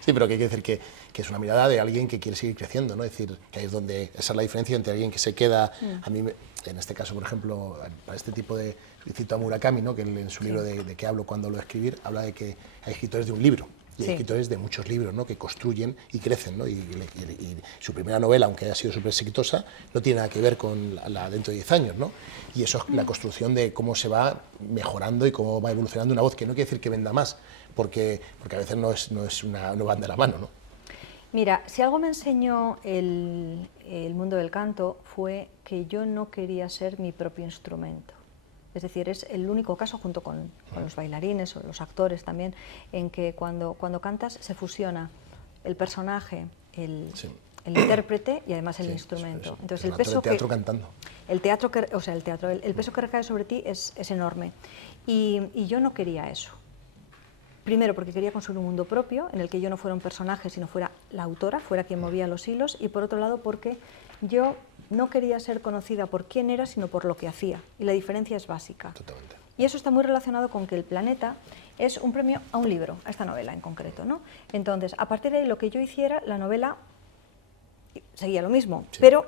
Sí, pero que hay que decir que es una mirada de alguien que quiere seguir creciendo, ¿no? Es decir, que ahí es donde esa es la diferencia entre alguien que se queda, a mí, en este caso, por ejemplo, para este tipo de, cito a Murakami, ¿no? Que en su libro de que hablo cuando lo escribir, habla de que hay escritores de un libro. Y hay escritores de muchos libros, ¿no? Que construyen y crecen, ¿no? Y su primera novela, aunque haya sido súper exitosa, no tiene nada que ver con la dentro de 10 años, ¿no? Y eso es la construcción de cómo se va mejorando y cómo va evolucionando una voz, que no quiere decir que venda más, porque a veces no van de la mano, ¿no? Mira, si algo me enseñó el mundo del canto fue que yo no quería ser mi propio instrumento. Es decir, es el único caso, junto con los bailarines o los actores también, en que cuando cantas se fusiona el personaje, el intérprete y además el instrumento. Entonces, el teatro cantando. El peso que recae sobre ti es enorme. Y yo no quería eso. Primero, porque quería construir un mundo propio, en el que yo no fuera un personaje, sino fuera la autora, fuera quien movía los hilos, y por otro lado, porque yo no quería ser conocida por quién era, sino por lo que hacía, y la diferencia es básica. Totalmente. Y eso está muy relacionado con que El Planeta es un premio a un libro, a esta novela en concreto, ¿no? Entonces, a partir de ahí, lo que yo hiciera, la novela seguía lo mismo, pero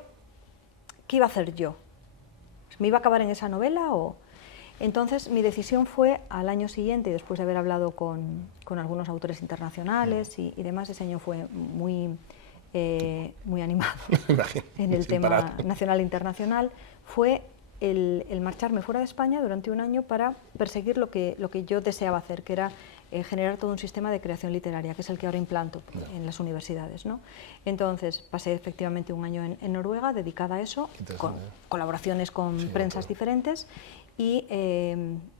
¿qué iba a hacer yo? ¿Me iba a acabar en esa novela o...? Entonces, mi decisión fue, al año siguiente, después de haber hablado con algunos autores internacionales y demás, ese año fue muy animado en el tema nacional e internacional, fue el marcharme fuera de España durante un año para perseguir lo que yo deseaba hacer, que era generar todo un sistema de creación literaria, que es el que ahora implanto en las universidades, ¿no? Entonces, pasé efectivamente un año en Noruega dedicada a eso, con colaboraciones con prensas diferentes, y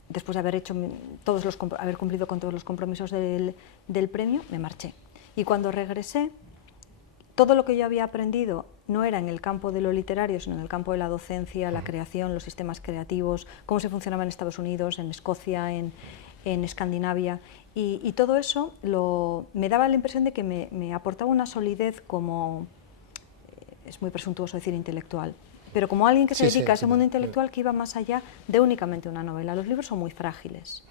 después de haber cumplido con todos los compromisos del premio, me marché. Y cuando regresé, todo lo que yo había aprendido no era en el campo de lo literario, sino en el campo de la docencia, la creación, los sistemas creativos, cómo se funcionaba en Estados Unidos, en Escocia, en Escandinavia, y todo eso me daba la impresión de que me aportaba una solidez como, es muy presuntuoso decir intelectual, pero como alguien que se dedica a ese mundo intelectual que iba más allá de únicamente una novela. Los libros son muy frágiles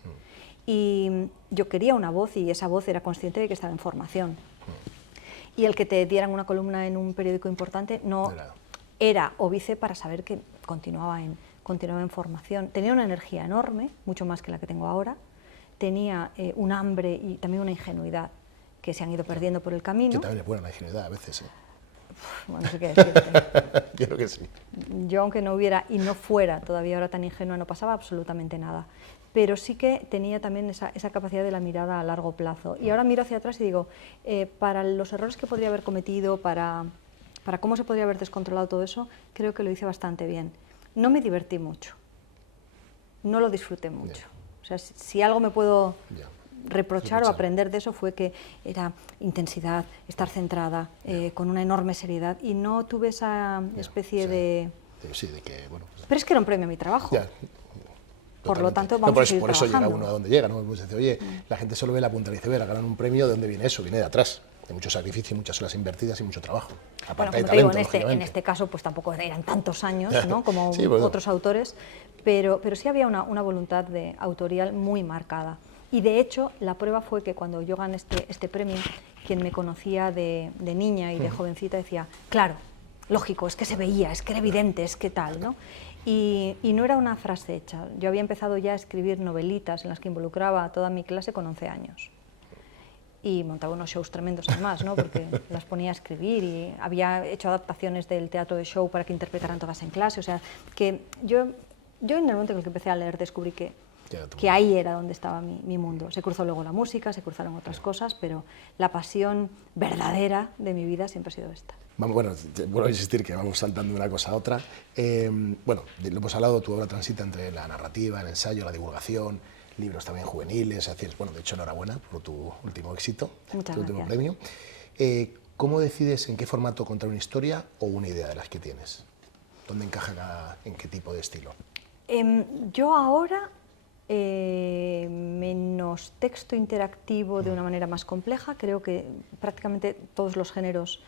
y yo quería una voz, y esa voz era consciente de que estaba en formación. Y el que te dieran una columna en un periódico importante no era óbice para saber que continuaba en formación. Tenía una energía enorme, mucho más que la que tengo ahora, tenía un hambre y también una ingenuidad que se han ido perdiendo por el camino. Que también es buena la ingenuidad a veces, ¿eh? Bueno, no sé qué decirte. Yo creo que sí. Yo, aunque no hubiera y no fuera todavía ahora tan ingenua, no pasaba absolutamente nada. Pero sí que tenía también esa capacidad de la mirada a largo plazo. Y ahora miro hacia atrás y digo, para los errores que podría haber cometido, para cómo se podría haber descontrolado todo eso, creo que lo hice bastante bien. No me divertí mucho, no lo disfruté mucho. O sea, si algo me puedo reprochar o aprender de eso fue que era intensidad, estar centrada, con una enorme seriedad, y no tuve esa especie de... Sí, de que, bueno... Pero es que era un premio a mi trabajo. Ya. Por lo tanto, no, vamos a seguir por eso trabajando. llega uno a donde llega, ¿no? Pues dice, oye, la gente solo ve la punta del iceberg, ganan un premio, ¿de dónde viene eso? Viene de atrás, de mucho sacrificio, muchas horas invertidas y mucho trabajo. Aparte Bueno, como de talento, te digo, en lógicamente. este caso pues tampoco eran tantos años, ¿no? Como Sí, pues, otros autores, pero sí había una voluntad autorial muy marcada. Y de hecho, la prueba fue que cuando yo gané este premio, quien me conocía de niña y de jovencita decía, claro, lógico, es que se veía, es que era evidente, es que tal, ¿no? Y no era una frase hecha. Yo había empezado ya a escribir novelitas en las que involucraba a toda mi clase con 11 años. Y montaba unos shows tremendos además, ¿no? Porque las ponía a escribir y había hecho adaptaciones del teatro de show para que interpretaran todas en clase. O sea, que yo en el momento en el que empecé a leer descubrí que ahí era donde estaba mi mundo. Se cruzó luego la música, se cruzaron otras cosas, pero la pasión verdadera de mi vida siempre ha sido esta. Bueno, vuelvo a insistir que vamos saltando de una cosa a otra. Bueno, lo hemos hablado, tu obra transita entre la narrativa, el ensayo, la divulgación, libros también juveniles, es decir, bueno, de hecho, enhorabuena por tu último éxito, tu último premio. ¿Cómo decides en qué formato contar una historia o una idea de las que tienes? ¿Dónde encaja en qué tipo de estilo? Yo ahora, menos texto interactivo de una manera más compleja, creo que prácticamente todos los géneros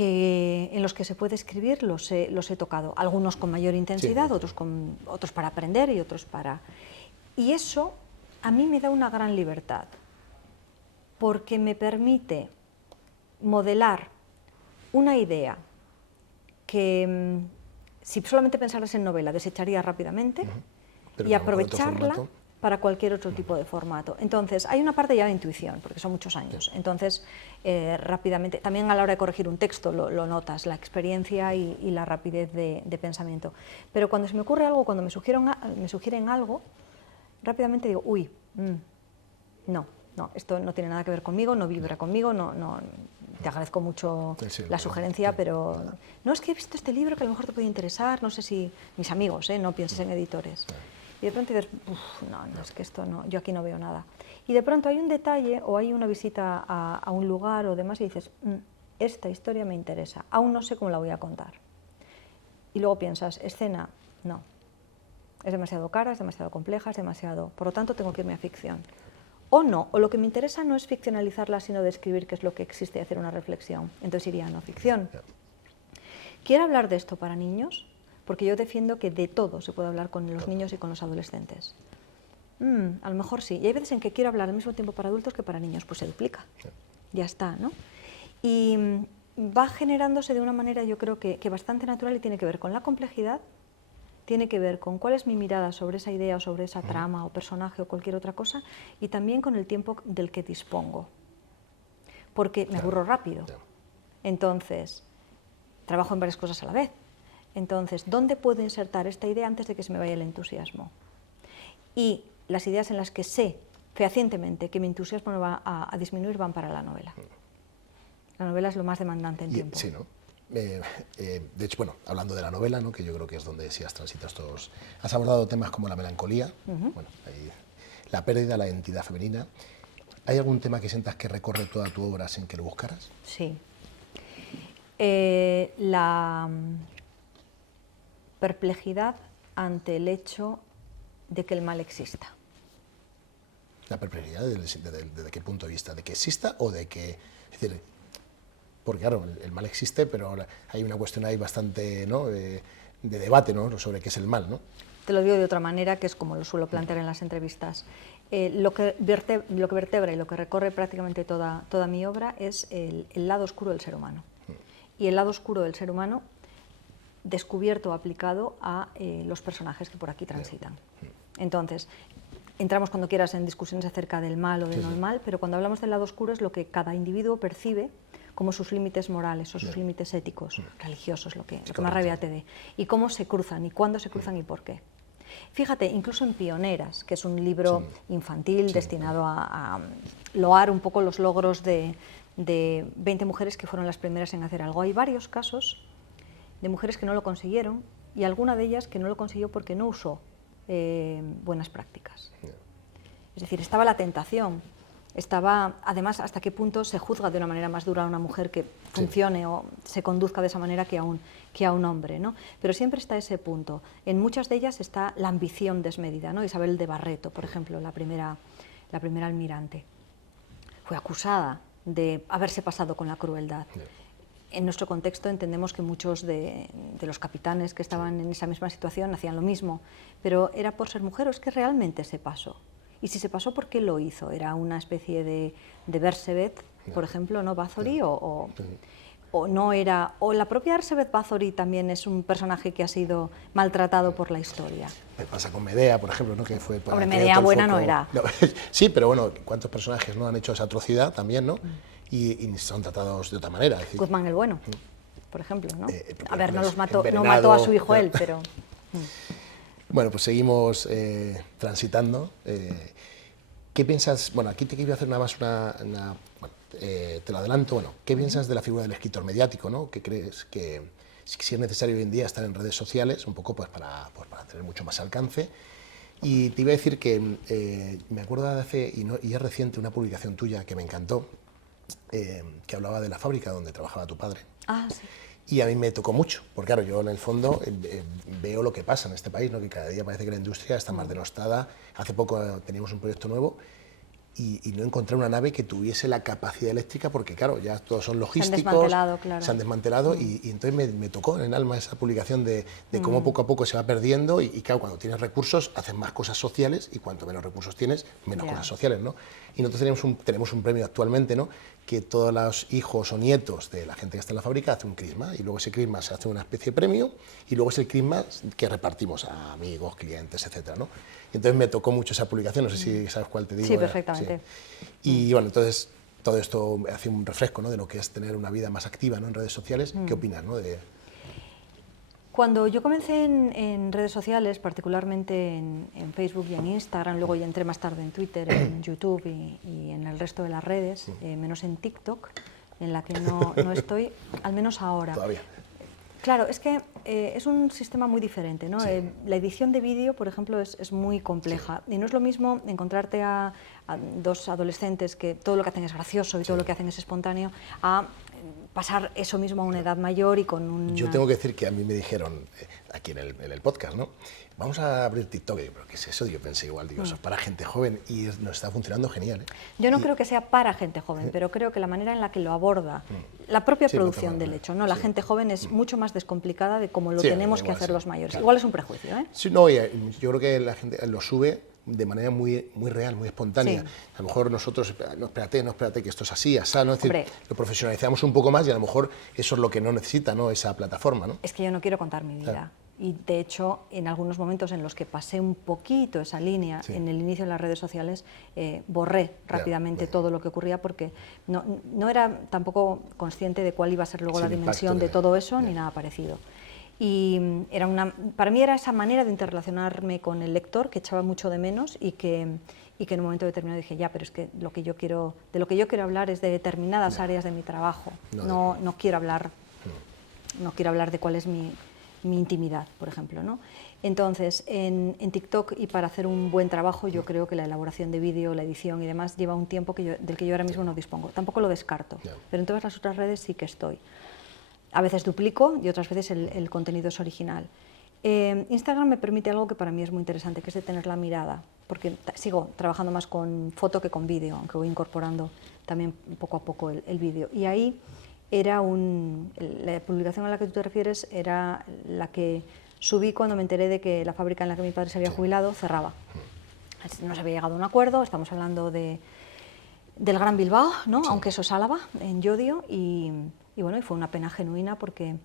en los que se puede escribir los he tocado, algunos con mayor intensidad, sí, otros para aprender y otros para... Y eso a mí me da una gran libertad, porque me permite modelar una idea que si solamente pensaras en novela desecharía rápidamente, y aprovecharla para cualquier otro tipo de formato. Entonces, hay una parte ya de intuición, porque son muchos años. Entonces, rápidamente, también a la hora de corregir un texto lo notas, la experiencia y la rapidez de pensamiento. Pero cuando se me ocurre algo, cuando me sugieren algo, rápidamente digo, uy, no, esto no tiene nada que ver conmigo, no vibra conmigo, no, te agradezco mucho la sugerencia, pero no, es que he visto este libro que a lo mejor te puede interesar, no sé si mis amigos, no pienses en editores. Y de pronto dices, no, es que esto no, yo aquí no veo nada. Y de pronto hay un detalle o hay una visita a un lugar o demás y dices, esta historia me interesa, aún no sé cómo la voy a contar. Y luego piensas, escena, no, es demasiado cara, es demasiado compleja, es demasiado... Por lo tanto, tengo que irme a ficción. O no, o lo que me interesa no es ficcionalizarla, sino describir qué es lo que existe y hacer una reflexión. Entonces iría a no ficción. ¿Quiero hablar de esto para niños? Porque yo defiendo que de todo se puede hablar con los niños y con los adolescentes. A lo mejor sí. Y hay veces en que quiero hablar al mismo tiempo para adultos que para niños, pues se duplica. Ya está, ¿no? Y va generándose de una manera, yo creo que bastante natural, y tiene que ver con la complejidad, tiene que ver con cuál es mi mirada sobre esa idea o sobre esa trama o personaje o cualquier otra cosa, y también con el tiempo del que dispongo. Porque me aburro rápido. Entonces, trabajo en varias cosas a la vez. Entonces, ¿dónde puedo insertar esta idea antes de que se me vaya el entusiasmo? Y las ideas en las que sé fehacientemente que mi entusiasmo no va a disminuir van para la novela. La novela es lo más demandante en tiempo. Sí, ¿no? De hecho, bueno, hablando de la novela, ¿no? Que yo creo que es donde sí has transitado todos, has abordado temas como la melancolía, bueno, la pérdida, la identidad femenina. ¿Hay algún tema que sientas que recorre toda tu obra sin que lo buscaras? Sí. La perplejidad ante el hecho de que el mal exista. ¿La perplejidad desde qué punto de vista? ¿De que exista o de que...? Es decir, porque claro, el mal existe, pero hay una cuestión ahí bastante, ¿no?, de debate, ¿no?, sobre qué es el mal, ¿no? Te lo digo de otra manera, que es como lo suelo plantear en las entrevistas. Lo que vertebra y lo que recorre prácticamente toda mi obra es el lado oscuro del ser humano. Y el lado oscuro del ser humano descubierto o aplicado a los personajes que por aquí transitan. Entonces, entramos cuando quieras en discusiones acerca del mal o del no mal, pero cuando hablamos del lado oscuro es lo que cada individuo percibe como sus límites morales o sus límites éticos, religiosos, lo que más rabia te dé, y cómo se cruzan, y cuándo se cruzan y por qué. Fíjate, incluso en Pioneras, que es un libro infantil destinado a loar un poco los logros de 20 mujeres que fueron las primeras en hacer algo. Hay varios casos de mujeres que no lo consiguieron y alguna de ellas que no lo consiguió porque no usó buenas prácticas. Es decir, estaba la tentación, estaba, además, hasta qué punto se juzga de una manera más dura a una mujer que funcione o se conduzca de esa manera que a un hombre, ¿no? Pero siempre está ese punto. En muchas de ellas está la ambición desmedida, ¿no? Isabel de Barreto, por ejemplo, la primera almirante, fue acusada de haberse pasado con la crueldad. En nuestro contexto entendemos que muchos de los capitanes que estaban en esa misma situación hacían lo mismo, pero era por ser mujer o es que realmente se pasó. Y si se pasó, ¿por qué lo hizo? ¿Era una especie de Bersebet, por ejemplo, ¿no? Bathory, o no era, o la propia Bersebet Bathory también es un personaje que ha sido maltratado por la historia? Me pasa con Medea, por ejemplo, ¿no? Que fue Hombre, Medea buena no era. No, sí, pero bueno, ¿cuántos personajes no han hecho esa atrocidad también, no? Y son tratados de otra manera. Es decir, Guzmán el Bueno, por ejemplo, ¿no? A ver, no envenenado, mató a su hijo él, pero... Bueno, pues seguimos transitando. ¿Qué piensas? Bueno, aquí te quiero hacer nada más te lo adelanto. Bueno, ¿qué piensas de la figura del escritor mediático, ¿no? ¿Qué crees que si es necesario hoy en día estar en redes sociales, un poco pues para tener mucho más alcance? Y te iba a decir que me acuerdo de hace, y es reciente, una publicación tuya que me encantó, que hablaba de la fábrica donde trabajaba tu padre. Ah, sí. Y a mí me tocó mucho, porque claro, yo en el fondo veo lo que pasa en este país, ¿no? Que cada día parece que la industria está más denostada. Hace poco teníamos un proyecto nuevo y no encontré una nave que tuviese la capacidad eléctrica, porque claro, ya todos son logísticos, se han desmantelado, claro. Se han desmantelado y entonces me tocó en el alma esa publicación de cómo poco a poco se va perdiendo y claro, cuando tienes recursos haces más cosas sociales y cuanto menos recursos tienes, menos cosas sociales, ¿no? Y nosotros tenemos un premio actualmente, ¿no? Que todos los hijos o nietos de la gente que está en la fábrica hace un crisma y luego ese crisma se hace una especie de premio y luego es el crisma que repartimos a amigos, clientes, etcétera, ¿no? Y entonces me tocó mucho esa publicación, no sé si sabes cuál te digo. Sí, perfectamente. Sí. Y bueno, entonces todo esto hace un refresco, ¿no? De lo que es tener una vida más activa, ¿no? En redes sociales. ¿Qué opinas, no? Cuando yo comencé en redes sociales, particularmente en Facebook y en Instagram, luego ya entré más tarde en Twitter, en YouTube y en el resto de las redes, menos en TikTok, en la que no estoy, al menos ahora. Todavía. Claro, es que es un sistema muy diferente, ¿no? Sí. La edición de vídeo, por ejemplo, es muy compleja. Y no es lo mismo encontrarte a dos adolescentes que todo lo que hacen es gracioso y todo lo que hacen es espontáneo, a pasar eso mismo a una edad mayor y con un... Yo tengo que decir que a mí me dijeron, aquí en el podcast, ¿no? Vamos a abrir TikTok. Y yo, ¿pero qué es eso? Yo pensé igual, digo, eso es para gente joven y nos está funcionando genial, ¿eh? Yo no creo que sea para gente joven, pero creo que la manera en la que lo aborda, la propia producción del hecho, ¿no? La gente joven es mucho más descomplicada de cómo lo tenemos que hacer los mayores. Claro. Igual es un prejuicio, ¿eh? Sí, no, yo creo que la gente lo sube de manera muy real, muy espontánea. Sí. A lo mejor nosotros, no espérate, que esto es así, asá, ¿no? Es decir, Hombre, lo profesionalizamos un poco más y a lo mejor eso es lo que no necesita, ¿no? Esa plataforma, ¿no? es que yo no quiero contar mi vida. Claro. Y de hecho, en algunos momentos en los que pasé un poquito esa línea en el inicio de las redes sociales, borré rápidamente todo lo que ocurría porque no era tampoco consciente de cuál iba a ser luego la dimensión de todo eso ni nada parecido. Y para mí era esa manera de interrelacionarme con el lector que echaba mucho de menos y que en un momento determinado dije, ya, pero es que de lo que yo quiero hablar es de determinadas áreas de mi trabajo. No quiero hablar de cuál es mi intimidad, por ejemplo, ¿no? Entonces, en TikTok, y para hacer un buen trabajo, yo creo que la elaboración de vídeo, la edición y demás lleva un tiempo del que yo ahora mismo no dispongo. Tampoco lo descarto, pero en todas las otras redes sí que estoy. A veces duplico y otras veces el contenido es original. Instagram me permite algo que para mí es muy interesante, que es de tener la mirada, porque sigo trabajando más con foto que con vídeo, aunque voy incorporando también poco a poco el vídeo. Y ahí la publicación a la que tú te refieres era la que subí cuando me enteré de que la fábrica en la que mi padre se había jubilado cerraba. Nos había llegado a un acuerdo, estamos hablando del Gran Bilbao, ¿no? Aunque eso es Álava, en Llodio, y bueno, y fue una pena genuina porque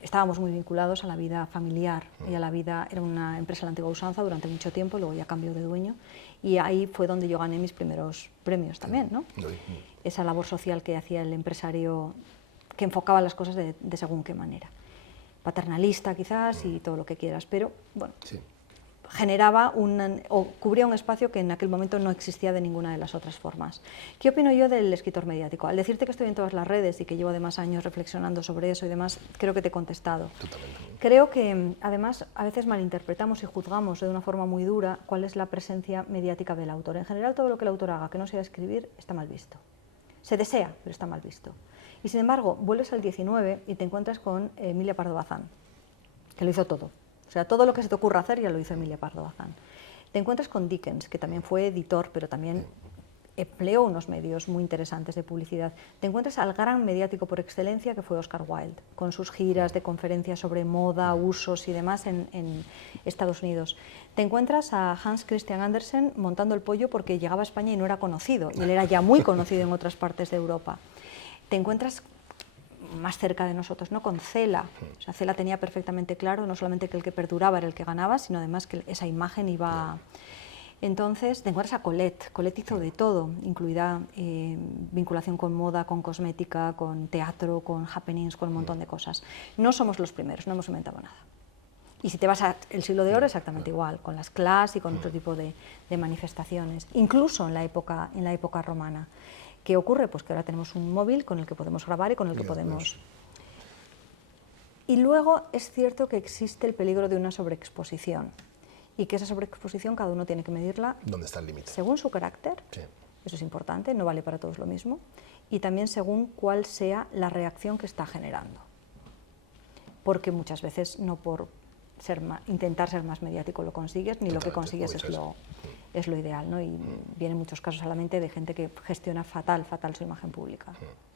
estábamos muy vinculados a la vida familiar y a la vida, era una empresa de la antigua usanza durante mucho tiempo, luego ya cambió de dueño, y ahí fue donde yo gané mis primeros premios también, ¿no? Esa labor social que hacía el empresario, que enfocaba las cosas de según qué manera. Paternalista quizás y todo lo que quieras, pero bueno, generaba o cubría un espacio que en aquel momento no existía de ninguna de las otras formas. ¿Qué opino yo del escritor mediático? Al decirte que estoy en todas las redes y que llevo además años reflexionando sobre eso y demás, creo que te he contestado. Totalmente. Creo que además a veces malinterpretamos y juzgamos de una forma muy dura cuál es la presencia mediática del autor. En general, todo lo que el autor haga que no sea escribir está mal visto. Se desea, pero está mal visto. Y sin embargo, vuelves al 19 y te encuentras con Emilia Pardo Bazán, que lo hizo todo. O sea, todo lo que se te ocurra hacer ya lo hizo Emilia Pardo Bazán. Te encuentras con Dickens, que también fue editor, pero también empleó unos medios muy interesantes de publicidad. Te encuentras al gran mediático por excelencia, que fue Oscar Wilde, con sus giras de conferencias sobre moda, usos y demás en Estados Unidos. Te encuentras a Hans Christian Andersen montando el pollo porque llegaba a España y no era conocido, y él era ya muy conocido en otras partes de Europa. Te encuentras más cerca de nosotros, ¿no? Con Cela. O sea, Cela tenía perfectamente claro no solamente que el que perduraba era el que ganaba, sino además que esa imagen iba... Entonces te encuentras a Colette. Colette hizo de todo, incluida vinculación con moda, con cosmética, con teatro, con happenings, con un montón de cosas. No somos los primeros, no hemos inventado nada. Y si te vas al siglo de oro, exactamente igual, con las clases y con otro tipo de manifestaciones, incluso en la época romana. ¿Qué ocurre? Pues que ahora tenemos un móvil con el que podemos grabar y con el que podemos... Y luego es cierto que existe el peligro de una sobreexposición, y que esa sobreexposición cada uno tiene que medirla. ¿Dónde está el límite? Según su carácter, eso es importante, no vale para todos lo mismo, y también según cuál sea la reacción que está generando. Porque muchas veces no por intentar ser más mediático lo consigues, ni lo que consigues es lo ideal, ¿no? Y vienen muchos casos a la mente de gente que gestiona fatal su imagen pública.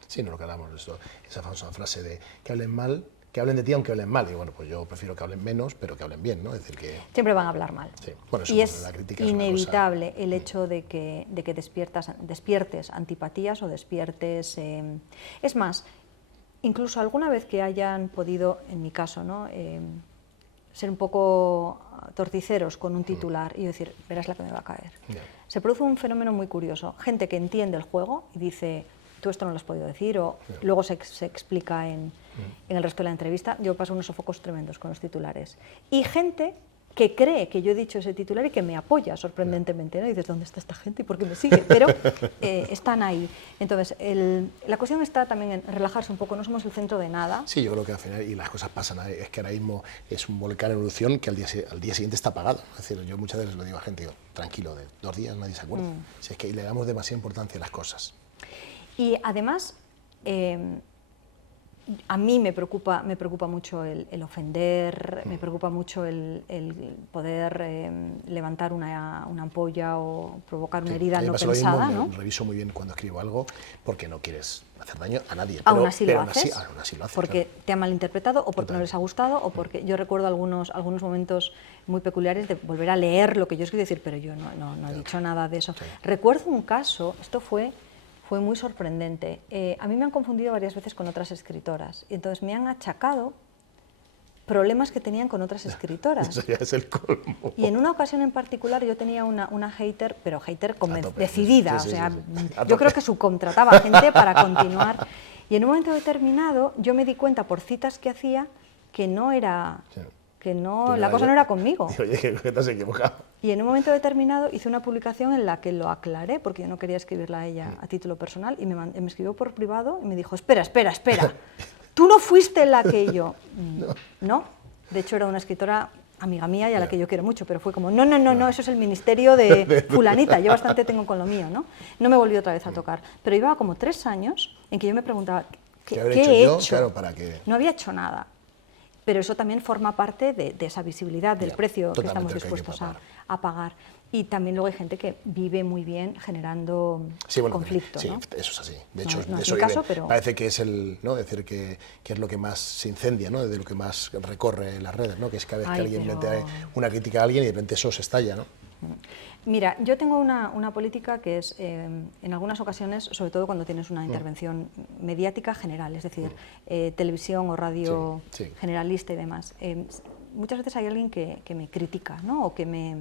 Sí, no lo que hablamos de esto, esa famosa frase de que hablen mal, que hablen de ti aunque hablen mal, y bueno, pues yo prefiero que hablen menos, pero que hablen bien, ¿no? Es decir, que... Siempre van a hablar mal. Sí. Bueno, y es inevitable el hecho de que despiertes antipatías o despiertes... Es más, incluso alguna vez que hayan podido, en mi caso, ¿no? Ser un poco torticeros con un titular y decir, verás la que me va a caer. Se produce un fenómeno muy curioso. Gente que entiende el juego y dice, tú esto no lo has podido decir, o luego se explica en el resto de la entrevista. Yo paso unos sofocos tremendos con los titulares. Y gente que cree que yo he dicho ese titular y que me apoya sorprendentemente, ¿no? Y dices, ¿dónde está esta gente y por qué me sigue? Pero están ahí. Entonces, la cuestión está también en relajarse un poco, no somos el centro de nada. Sí, yo creo que al final, y las cosas pasan, es que ahora mismo es un volcán en erupción que al día siguiente está apagado. Es decir, yo muchas veces lo digo a gente, digo, tranquilo, de 2 días nadie se acuerda. Si es que le damos demasiada importancia a las cosas. Y además... a mí me preocupa mucho el ofender, me preocupa mucho el poder levantar una ampolla o provocar una herida no pensada, ¿no? Reviso muy bien cuando escribo algo porque no quieres hacer daño a nadie. Aún así lo haces, porque claro. te ha malinterpretado o porque no les ha gustado o porque yo recuerdo algunos momentos muy peculiares de volver a leer lo que yo escribí y decir, pero yo no he dicho nada de eso. Sí. Recuerdo un caso, esto fue muy sorprendente. A mí me han confundido varias veces con otras escritoras y entonces me han achacado problemas que tenían con otras escritoras. Eso ya es el colmo. Y en una ocasión en particular yo tenía una hater, pero hater decidida, sí, o sea, yo creo que subcontrataba gente para continuar. Y en un momento determinado yo me di cuenta por citas que hacía que no era... Sí. Que no, la cosa no era conmigo. Oye, que te has equivocado. Y en un momento determinado hice una publicación en la que lo aclaré, porque yo no quería escribirla a ella a título personal, y me escribió por privado y me dijo, espera, ¿tú no fuiste la que yo? No, de hecho era una escritora amiga mía y a la que yo quiero mucho, pero fue como, no, eso es el ministerio de fulanita, yo bastante tengo con lo mío, ¿no? No me volvió otra vez a tocar, pero llevaba como 3 años en que yo me preguntaba, ¿qué he hecho? Claro, ¿para qué? No había hecho nada. Pero eso también forma parte de esa visibilidad, del precio que estamos dispuestos a pagar. Y también luego hay gente que vive muy bien generando conflicto. Sí, ¿no? Eso es así. De hecho, no de es eso mi caso, pero... parece que es decir que es lo que más se incendia, ¿no? De lo que más recorre las redes, ¿no? Que es cada vez que alguien mete una crítica a alguien y de repente eso se estalla, ¿no? Mira, yo tengo una política que es, en algunas ocasiones, sobre todo cuando tienes una intervención mediática general, es decir, televisión o radio generalista y demás. Muchas veces hay alguien que me critica, ¿no? O que me...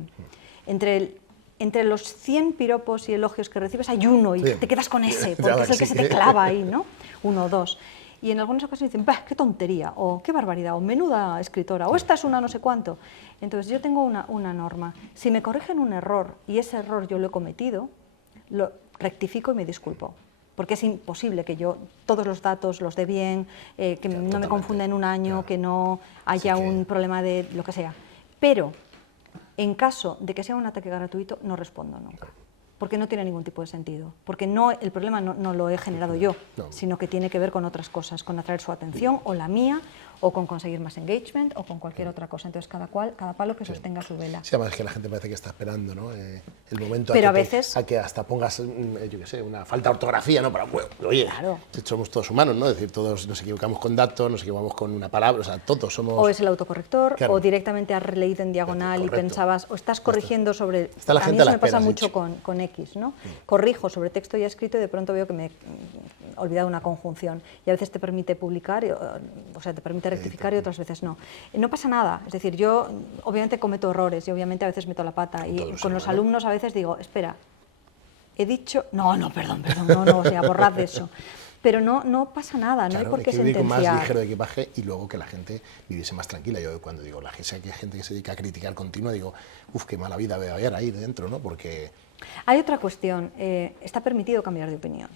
Entre los 100 piropos y elogios que recibes hay uno y te quedas con ese, porque es el que se te clava ahí, ¿no? Uno o dos. Y en algunas ocasiones dicen, ¡bah, qué tontería! O ¡qué barbaridad! O ¡menuda escritora! O ¡esta es una no sé cuánto! Entonces yo tengo una norma. Si me corrigen un error y ese error yo lo he cometido, lo rectifico y me disculpo. Porque es imposible que yo todos los datos los dé bien, que no me confunda en un año, que no haya un problema de lo que sea. Pero en caso de que sea un ataque gratuito, no respondo nunca. Porque no tiene ningún tipo de sentido, porque el problema no lo he generado yo, sino que tiene que ver con otras cosas, con atraer su atención, o la mía, o con conseguir más engagement, o con cualquier otra cosa. Entonces, cada palo que sostenga su vela. Sí, además es que la gente parece que está esperando, ¿no? El momento pero a que hasta pongas, yo qué sé, una falta de ortografía, ¿no? Pero, bueno, oye, claro, somos todos humanos, ¿no? Es decir, todos nos equivocamos con datos, nos equivocamos con una palabra, o sea, todos somos... O es el autocorrector, claro, o directamente has releído en diagonal y pensabas, o estás corrigiendo sobre... Está la gente a mí eso me pasa mucho con X, ¿no? Corrijo sobre texto ya escrito y de pronto veo que me he olvidado una conjunción. Y a veces te permite publicar, o sea, te permite rectificar y otras veces no. No pasa nada, es decir, yo obviamente cometo errores y obviamente a veces meto la pata. Y con los alumnos a veces digo, espera, he dicho... No, perdón, o sea, borrad de eso. Pero no pasa nada, no hay por qué sentenciar. Con más ligero de equipaje y luego que la gente viviese más tranquila. Yo cuando digo, si hay gente que se dedica a criticar continua, digo, uff, qué mala vida voy a haber ahí dentro, ¿no? Porque... Hay otra cuestión, está permitido cambiar de opinión.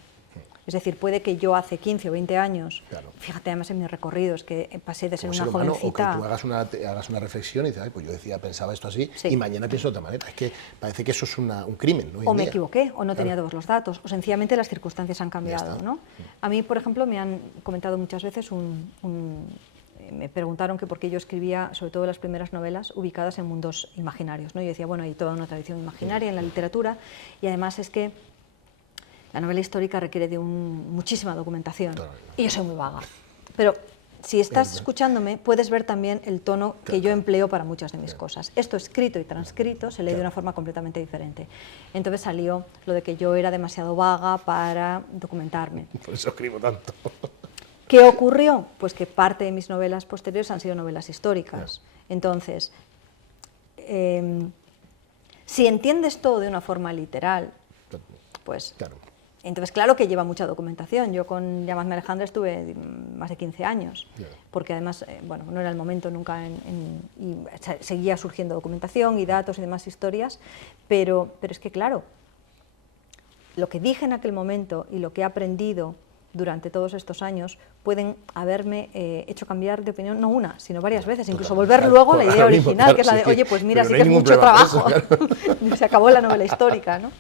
Es decir, puede que yo hace 15 o 20 años, claro, fíjate además en mis recorridos, que pasé de ser una jovencita... O que tú hagas una reflexión y dices, ay, pues yo pensaba esto así, y mañana pienso de otra manera. Es que parece que eso es un crimen, ¿no? O me equivoqué, o no tenía todos los datos, o sencillamente las circunstancias han cambiado, ¿no? A mí, por ejemplo, me han comentado muchas veces me preguntaron que por qué yo escribía, sobre todo las primeras novelas, ubicadas en mundos imaginarios, ¿no? Yo decía, bueno, hay toda una tradición imaginaria en la literatura, y además es que la novela histórica requiere de muchísima documentación, y yo soy muy vaga. Pero si estás escuchándome, puedes ver también el tono que yo empleo para muchas de mis cosas. Esto escrito y transcrito se lee de una forma completamente diferente. Entonces salió lo de que yo era demasiado vaga para documentarme. Por eso escribo tanto. ¿Qué ocurrió? Pues que parte de mis novelas posteriores han sido novelas históricas. Entonces, si entiendes todo de una forma literal, pues... Entonces, claro que lleva mucha documentación. Yo con Llamadme Alejandra estuve más de 15 años, porque además, bueno, no era el momento nunca y seguía surgiendo documentación y datos y demás historias, pero es que, claro, lo que dije en aquel momento y lo que he aprendido durante todos estos años pueden haberme hecho cambiar de opinión, no una, sino varias veces, incluso volver luego a la idea original, que es la de, oye, pues mira, sí que es mucho trabajo, se acabó la novela histórica, ¿no?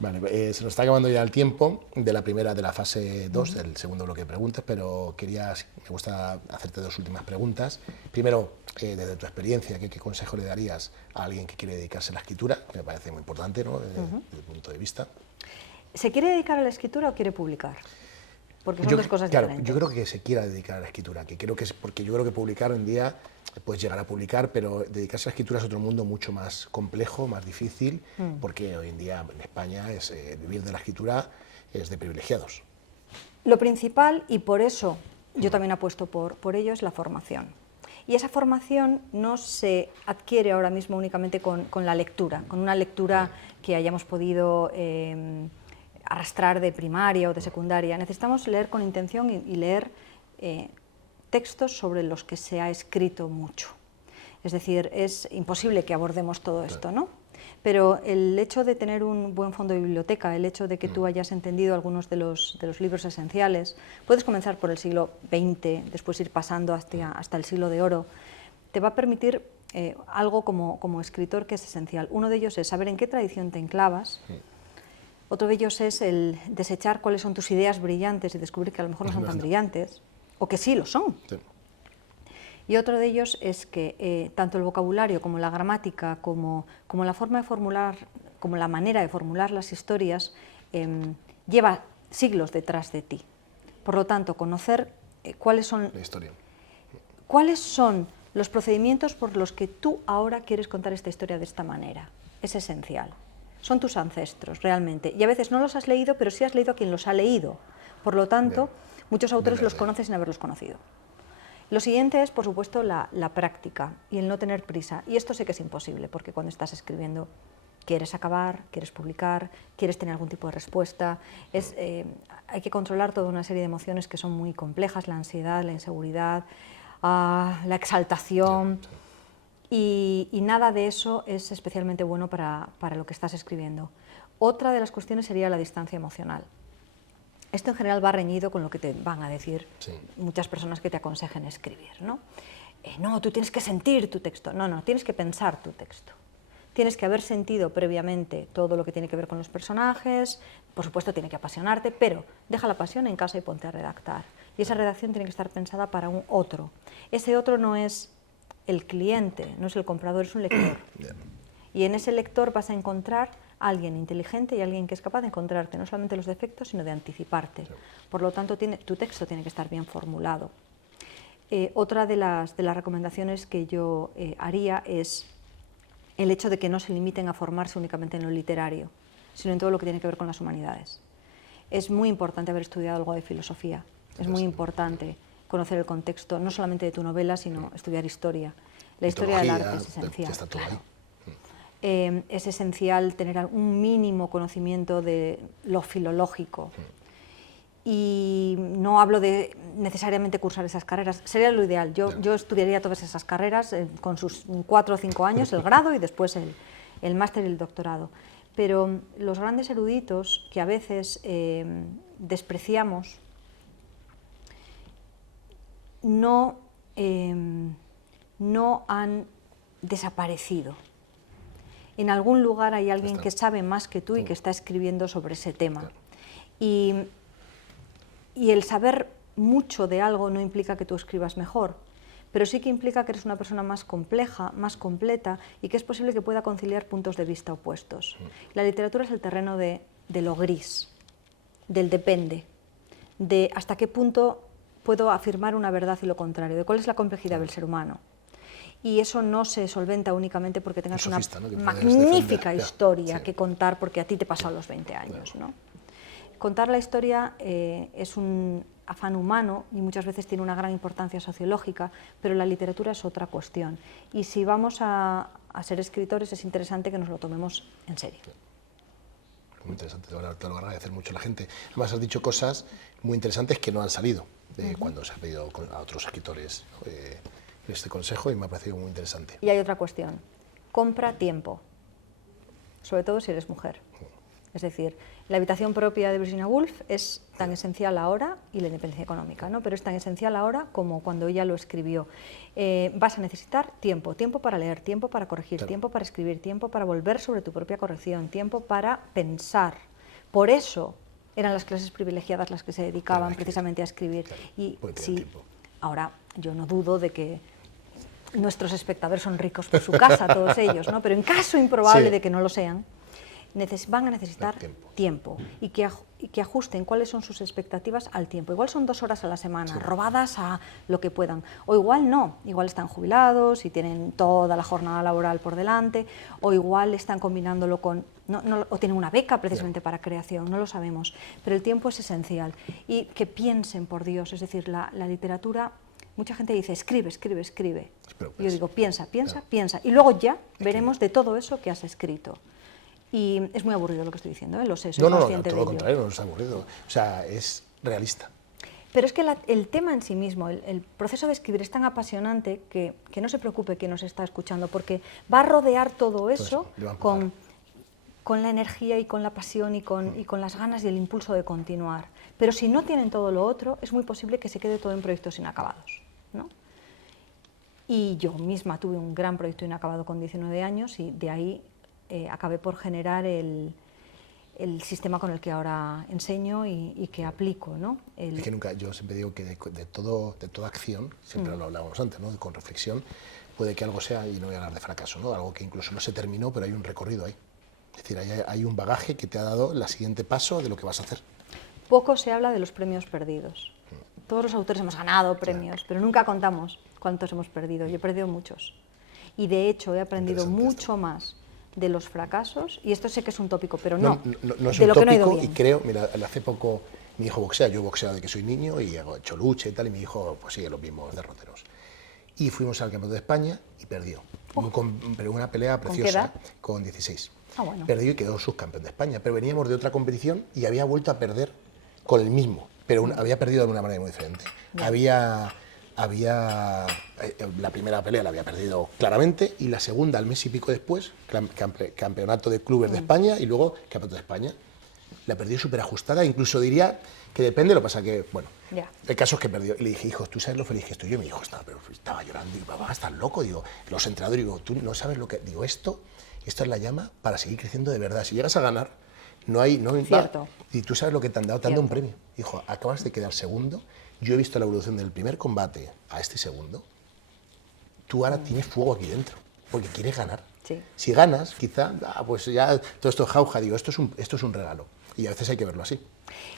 Vale, se nos está acabando ya el tiempo de la fase 2, del segundo bloque de preguntas, pero me gusta hacerte dos últimas preguntas. Primero, desde tu experiencia, ¿qué consejo le darías a alguien que quiere dedicarse a la escritura? Que me parece muy importante, ¿no? Desde mi punto de vista. ¿Se quiere dedicar a la escritura o quiere publicar? Porque son dos cosas diferentes. Yo creo que se quiera dedicar a la escritura, porque yo creo que publicar hoy en día puedes llegar a publicar, pero dedicarse a la escritura es otro mundo mucho más complejo, más difícil, porque hoy en día en España vivir de la escritura es de privilegiados. Lo principal, y por eso yo también apuesto por ello, es la formación. Y esa formación no se adquiere ahora mismo únicamente con la lectura, con una lectura que hayamos podido arrastrar de primaria o de secundaria. Necesitamos leer con intención y leer textos sobre los que se ha escrito mucho. Es decir, es imposible que abordemos todo esto, ¿no? Pero el hecho de tener un buen fondo de biblioteca, el hecho de que tú hayas entendido algunos de los libros esenciales, puedes comenzar por el siglo XX, después ir pasando hasta el siglo de oro, te va a permitir algo como escritor que es esencial. Uno de ellos es saber en qué tradición te enclavas. Otro de ellos es el desechar cuáles son tus ideas brillantes y descubrir que a lo mejor no son tan brillantes, o que sí lo son. Sí. Y otro de ellos es que tanto el vocabulario como la gramática, como la forma de formular, como la manera de formular las historias, lleva siglos detrás de ti. Por lo tanto, conocer cuáles son los procedimientos por los que tú ahora quieres contar esta historia de esta manera. es esencial. Son tus ancestros, realmente. Y a veces no los has leído, pero sí has leído a quien los ha leído. Por lo tanto, muchos autores los conoces sin haberlos conocido. Lo siguiente es, por supuesto, la práctica y el no tener prisa. Y esto sé que es imposible, porque cuando estás escribiendo quieres acabar, quieres publicar, quieres tener algún tipo de respuesta. Hay que controlar toda una serie de emociones que son muy complejas, la ansiedad, la inseguridad, la exaltación, y nada de eso es especialmente bueno para lo que estás escribiendo. Otra de las cuestiones sería la distancia emocional. Esto en general va reñido con lo que te van a decir muchas personas que te aconsejen escribir, ¿no? No, tú tienes que sentir tu texto. No, no, tienes que pensar tu texto. Tienes que haber sentido previamente todo lo que tiene que ver con los personajes, por supuesto tiene que apasionarte, pero deja la pasión en casa y ponte a redactar. Y esa redacción tiene que estar pensada para un otro. Ese otro no es el cliente, no es el comprador, es un lector. Y en ese lector vas a encontrar a alguien inteligente y alguien que es capaz de encontrarte no solamente los defectos, sino de anticiparte. Por lo tanto, tu texto tiene que estar bien formulado. Otra de las recomendaciones que yo haría es el hecho de que no se limiten a formarse únicamente en lo literario, sino en todo lo que tiene que ver con las humanidades. Es muy importante haber estudiado algo de filosofía, es muy importante conocer el contexto, no solamente de tu novela, sino estudiar historia. La historia del arte es esencial. Claro. Es esencial tener un mínimo conocimiento de lo filológico. Y no hablo de necesariamente cursar esas carreras, sería lo ideal. Yo estudiaría todas esas carreras con sus 4 o 5 años, el grado y después el máster y el doctorado. Pero los grandes eruditos que a veces despreciamos no han desaparecido. En algún lugar hay alguien que sabe más que tú y que está escribiendo sobre ese tema. Y el saber mucho de algo no implica que tú escribas mejor, pero sí que implica que eres una persona más compleja, más completa y que es posible que pueda conciliar puntos de vista opuestos. La literatura es el terreno de lo gris, del depende, de hasta qué punto puedo afirmar una verdad y lo contrario, de cuál es la complejidad del ser humano. Y eso no se solventa únicamente porque tengas una magnífica historia que contar porque a ti te pasó a los 20 años, ¿no? Contar la historia es un afán humano y muchas veces tiene una gran importancia sociológica, pero la literatura es otra cuestión. Y si vamos a ser escritores es interesante que nos lo tomemos en serio. Muy interesante, te lo agradecer mucho a la gente. Además has dicho cosas muy interesantes que no han salido cuando se ha pedido a otros escritores este consejo y me ha parecido muy interesante. Y hay otra cuestión, compra tiempo, sobre todo si eres mujer. Es decir, la habitación propia de Virginia Woolf es tan esencial ahora, y la independencia económica, ¿no? Pero es tan esencial ahora como cuando ella lo escribió. Vas a necesitar tiempo, tiempo para leer, tiempo para corregir, tiempo para escribir, tiempo para volver sobre tu propia corrección, tiempo para pensar. Por eso eran las clases privilegiadas las que se dedicaban precisamente a escribir. Y sí, ahora yo no dudo de que nuestros espectadores son ricos por su casa, todos ellos, ¿no? Pero en caso improbable de que no lo sean, van a necesitar tiempo y que ajusten cuáles son sus expectativas al tiempo. Igual son 2 horas a la semana, robadas a lo que puedan, o igual no, igual están jubilados y tienen toda la jornada laboral por delante, o igual están combinándolo con, o tienen una beca precisamente para creación, no lo sabemos, pero el tiempo es esencial. Y que piensen, por Dios, es decir, la literatura, mucha gente dice, escribe, escribe, escribe. Y yo digo, piensa, piensa, piensa, y luego ya veremos de todo eso que has escrito. Y es muy aburrido lo que estoy diciendo, lo sé, soy consciente de ello. No, todo lo contrario, no es aburrido, o sea, es realista. Pero es que el tema en sí mismo, el proceso de escribir es tan apasionante que no se preocupe quien nos está escuchando, porque va a rodear todo eso con la energía y con la pasión y con las ganas y el impulso de continuar. Pero si no tienen todo lo otro, es muy posible que se quede todo en proyectos inacabados, ¿no? Y yo misma tuve un gran proyecto inacabado con 19 años y de ahí acabé por generar el sistema con el que ahora enseño y que aplico, ¿no? Es que nunca, yo siempre digo que de toda acción, siempre lo hablábamos antes, ¿no? Con reflexión, puede que algo sea, y no voy a hablar de fracaso, ¿no? Algo que incluso no se terminó, pero hay un recorrido ahí. Es decir, hay un bagaje que te ha dado el siguiente paso de lo que vas a hacer. Poco se habla de los premios perdidos. Todos los autores hemos ganado premios, pero nunca contamos cuántos hemos perdido. Yo he perdido muchos. Y de hecho he aprendido mucho más de los fracasos, y esto sé que es un tópico, pero No es de un lo que no ha ido tópico, y bien. creo, mira, hace poco mi hijo boxea, yo boxeo desde que soy niño y he hecho lucha y tal, y mi hijo pues sigue los mismos derroteros. Y fuimos al Campeonato de España y perdió, pero una pelea preciosa, qué edad? con 16. Ah, bueno. Perdió y quedó subcampeón de España, pero veníamos de otra competición y había vuelto a perder con el mismo, pero había perdido de una manera muy diferente. La primera pelea la había perdido claramente y la segunda, al mes y pico después, campeonato de clubes de España y luego campeonato de España, la perdió súper ajustada, incluso diría que depende, lo que pasa que, bueno, el caso es que perdió. Y le dije, hijo, ¿tú sabes lo feliz que estoy yo? Y mi hijo estaba llorando, y papá, estás loco, digo, los entrenadores, digo, tú no sabes lo que, digo, esto es la llama para seguir creciendo de verdad, si llegas a ganar, no hay, Cierto. y tú sabes lo que te han dado un premio. Hijo, acabas de quedar segundo, yo he visto la evolución del primer combate a este segundo, tú ahora tienes fuego aquí dentro, porque quieres ganar. Sí. Si ganas, quizá, pues ya todo esto es jauja, digo, esto es un regalo, y a veces hay que verlo así.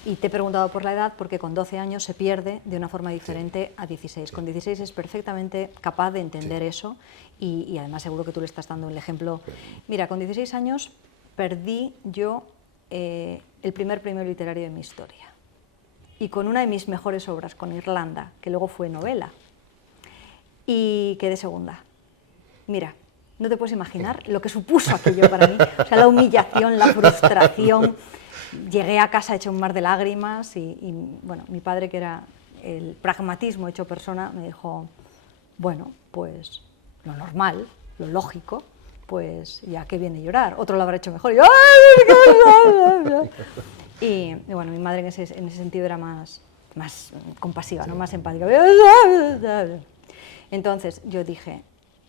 Y te he preguntado por la edad porque con 12 años se pierde de una forma diferente a 16. Con 16 es perfectamente capaz de entender eso y además seguro que tú le estás dando el ejemplo. Mira, con 16 años perdí yo el primer premio literario de mi historia. Y con una de mis mejores obras, con Irlanda, que luego fue novela, y quedé segunda. Mira, no te puedes imaginar lo que supuso aquello para mí. O sea, la humillación, la frustración. Llegué a casa hecho un mar de lágrimas y bueno, mi padre, que era el pragmatismo hecho persona, me dijo, bueno, pues lo normal, lo lógico, pues ya que viene llorar, otro lo habrá hecho mejor. Y bueno, mi madre en ese sentido era más compasiva, ¿no? Más empática. Entonces yo dije,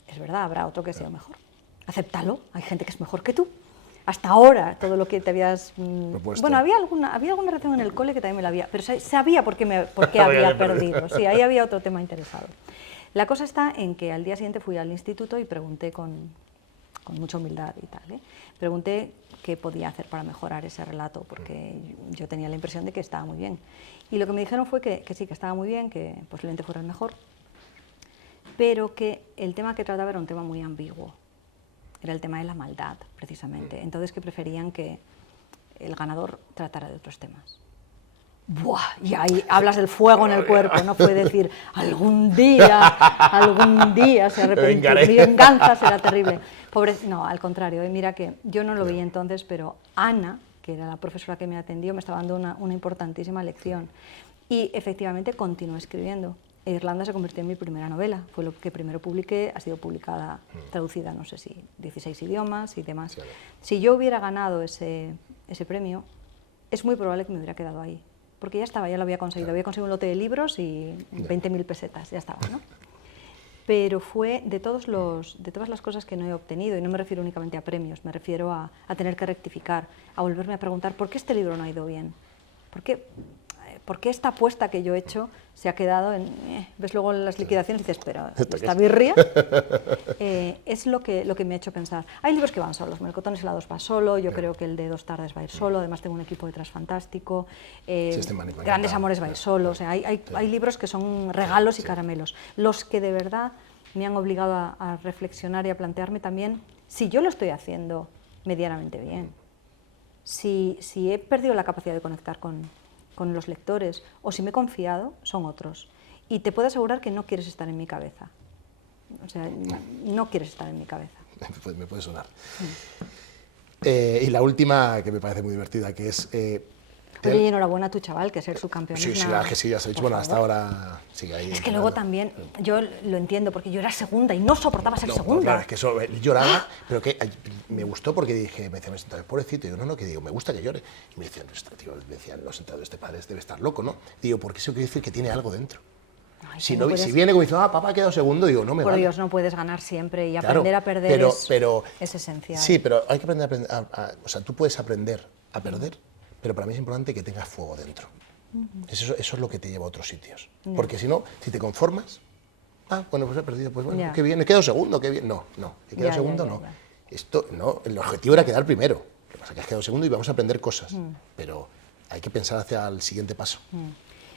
es verdad, habrá otro que sea mejor, acéptalo, hay gente que es mejor que tú. Hasta ahora, todo lo que te habías... Bueno, había alguna reacción en el cole que también me la había... Pero sabía por qué había perdido. Sí, ahí había otro tema interesado. La cosa está en que al día siguiente fui al instituto y pregunté con mucha humildad y tal, pregunté qué podía hacer para mejorar ese relato, porque yo tenía la impresión de que estaba muy bien. Y lo que me dijeron fue que sí, que estaba muy bien, que posiblemente fuera el mejor, pero que el tema que trataba era un tema muy ambiguo. Era el tema de la maldad, precisamente. Entonces, que preferían que el ganador tratara de otros temas. ¡Buah! Y ahí hablas del fuego en el cuerpo, no fue decir, algún día se arrepentirá, mi venganza será terrible. Pobre, no, al contrario, mira que yo no lo vi entonces, pero Ana, que era la profesora que me atendió, me estaba dando una importantísima lección. Y efectivamente continué escribiendo. Irlanda se convirtió en mi primera novela, fue lo que primero publiqué, ha sido publicada, traducida, no sé si 16 idiomas y demás. Claro. Si yo hubiera ganado ese premio, es muy probable que me hubiera quedado ahí, porque ya estaba, ya lo había conseguido, había conseguido un lote de libros y 20.000 pesetas, ya estaba, ¿no? Pero fue de todas las cosas que no he obtenido, y no me refiero únicamente a premios, me refiero a tener que rectificar, a volverme a preguntar, ¿por qué este libro no ha ido bien? ¿Por qué esta apuesta que yo he hecho se ha quedado en... ves luego las liquidaciones y dices, pero esta birria es lo que me ha hecho pensar. Hay libros que van solos, Melocotones helados va solo, yo creo que el de 2 tardes va a ir solo, además tengo un equipo detrás fantástico, Grandes amores va a ir solo, o sea, hay libros que son regalos y caramelos. Los que de verdad me han obligado a reflexionar y a plantearme también si yo lo estoy haciendo medianamente bien, si he perdido la capacidad de conectar con los lectores, o si me he confiado, son otros. Y te puedo asegurar que no quieres estar en mi cabeza. O sea, no quieres estar en mi cabeza. Me puede sonar. Y la última, que me parece muy divertida, que es... Oye, y enhorabuena a tu chaval, que ser subcampeón. Sí, que sí, ya se ha dicho. Bueno, hasta ahora sigue ahí. Es que luego también, yo lo entiendo, porque yo era segunda y no soportaba ser segunda. Claro, es que eso, lloraba, pero que me gustó porque dije, me decían, pobrecito, y yo, no, que digo, me gusta que llore. Y me decían, tío, me decían, los entrenadores, este padre debe estar loco, ¿no? Digo, porque eso quiere decir que tiene algo dentro. Ay, si viene como dice, papá ha quedado segundo, digo, no me vale. Por Dios, no puedes ganar siempre y aprender a perder es esencial. Sí, pero hay que aprender o sea, tú puedes aprender a perder, pero para mí es importante que tengas fuego dentro. Eso es lo que te lleva a otros sitios. Porque si no, si te conformas, bueno, pues he perdido, pues bueno, qué bien, he quedado segundo, qué bien. No, he quedado segundo, no. Esto, no, el objetivo era quedar primero. Lo que pasa es que has quedado segundo y vamos a aprender cosas, pero hay que pensar hacia el siguiente paso.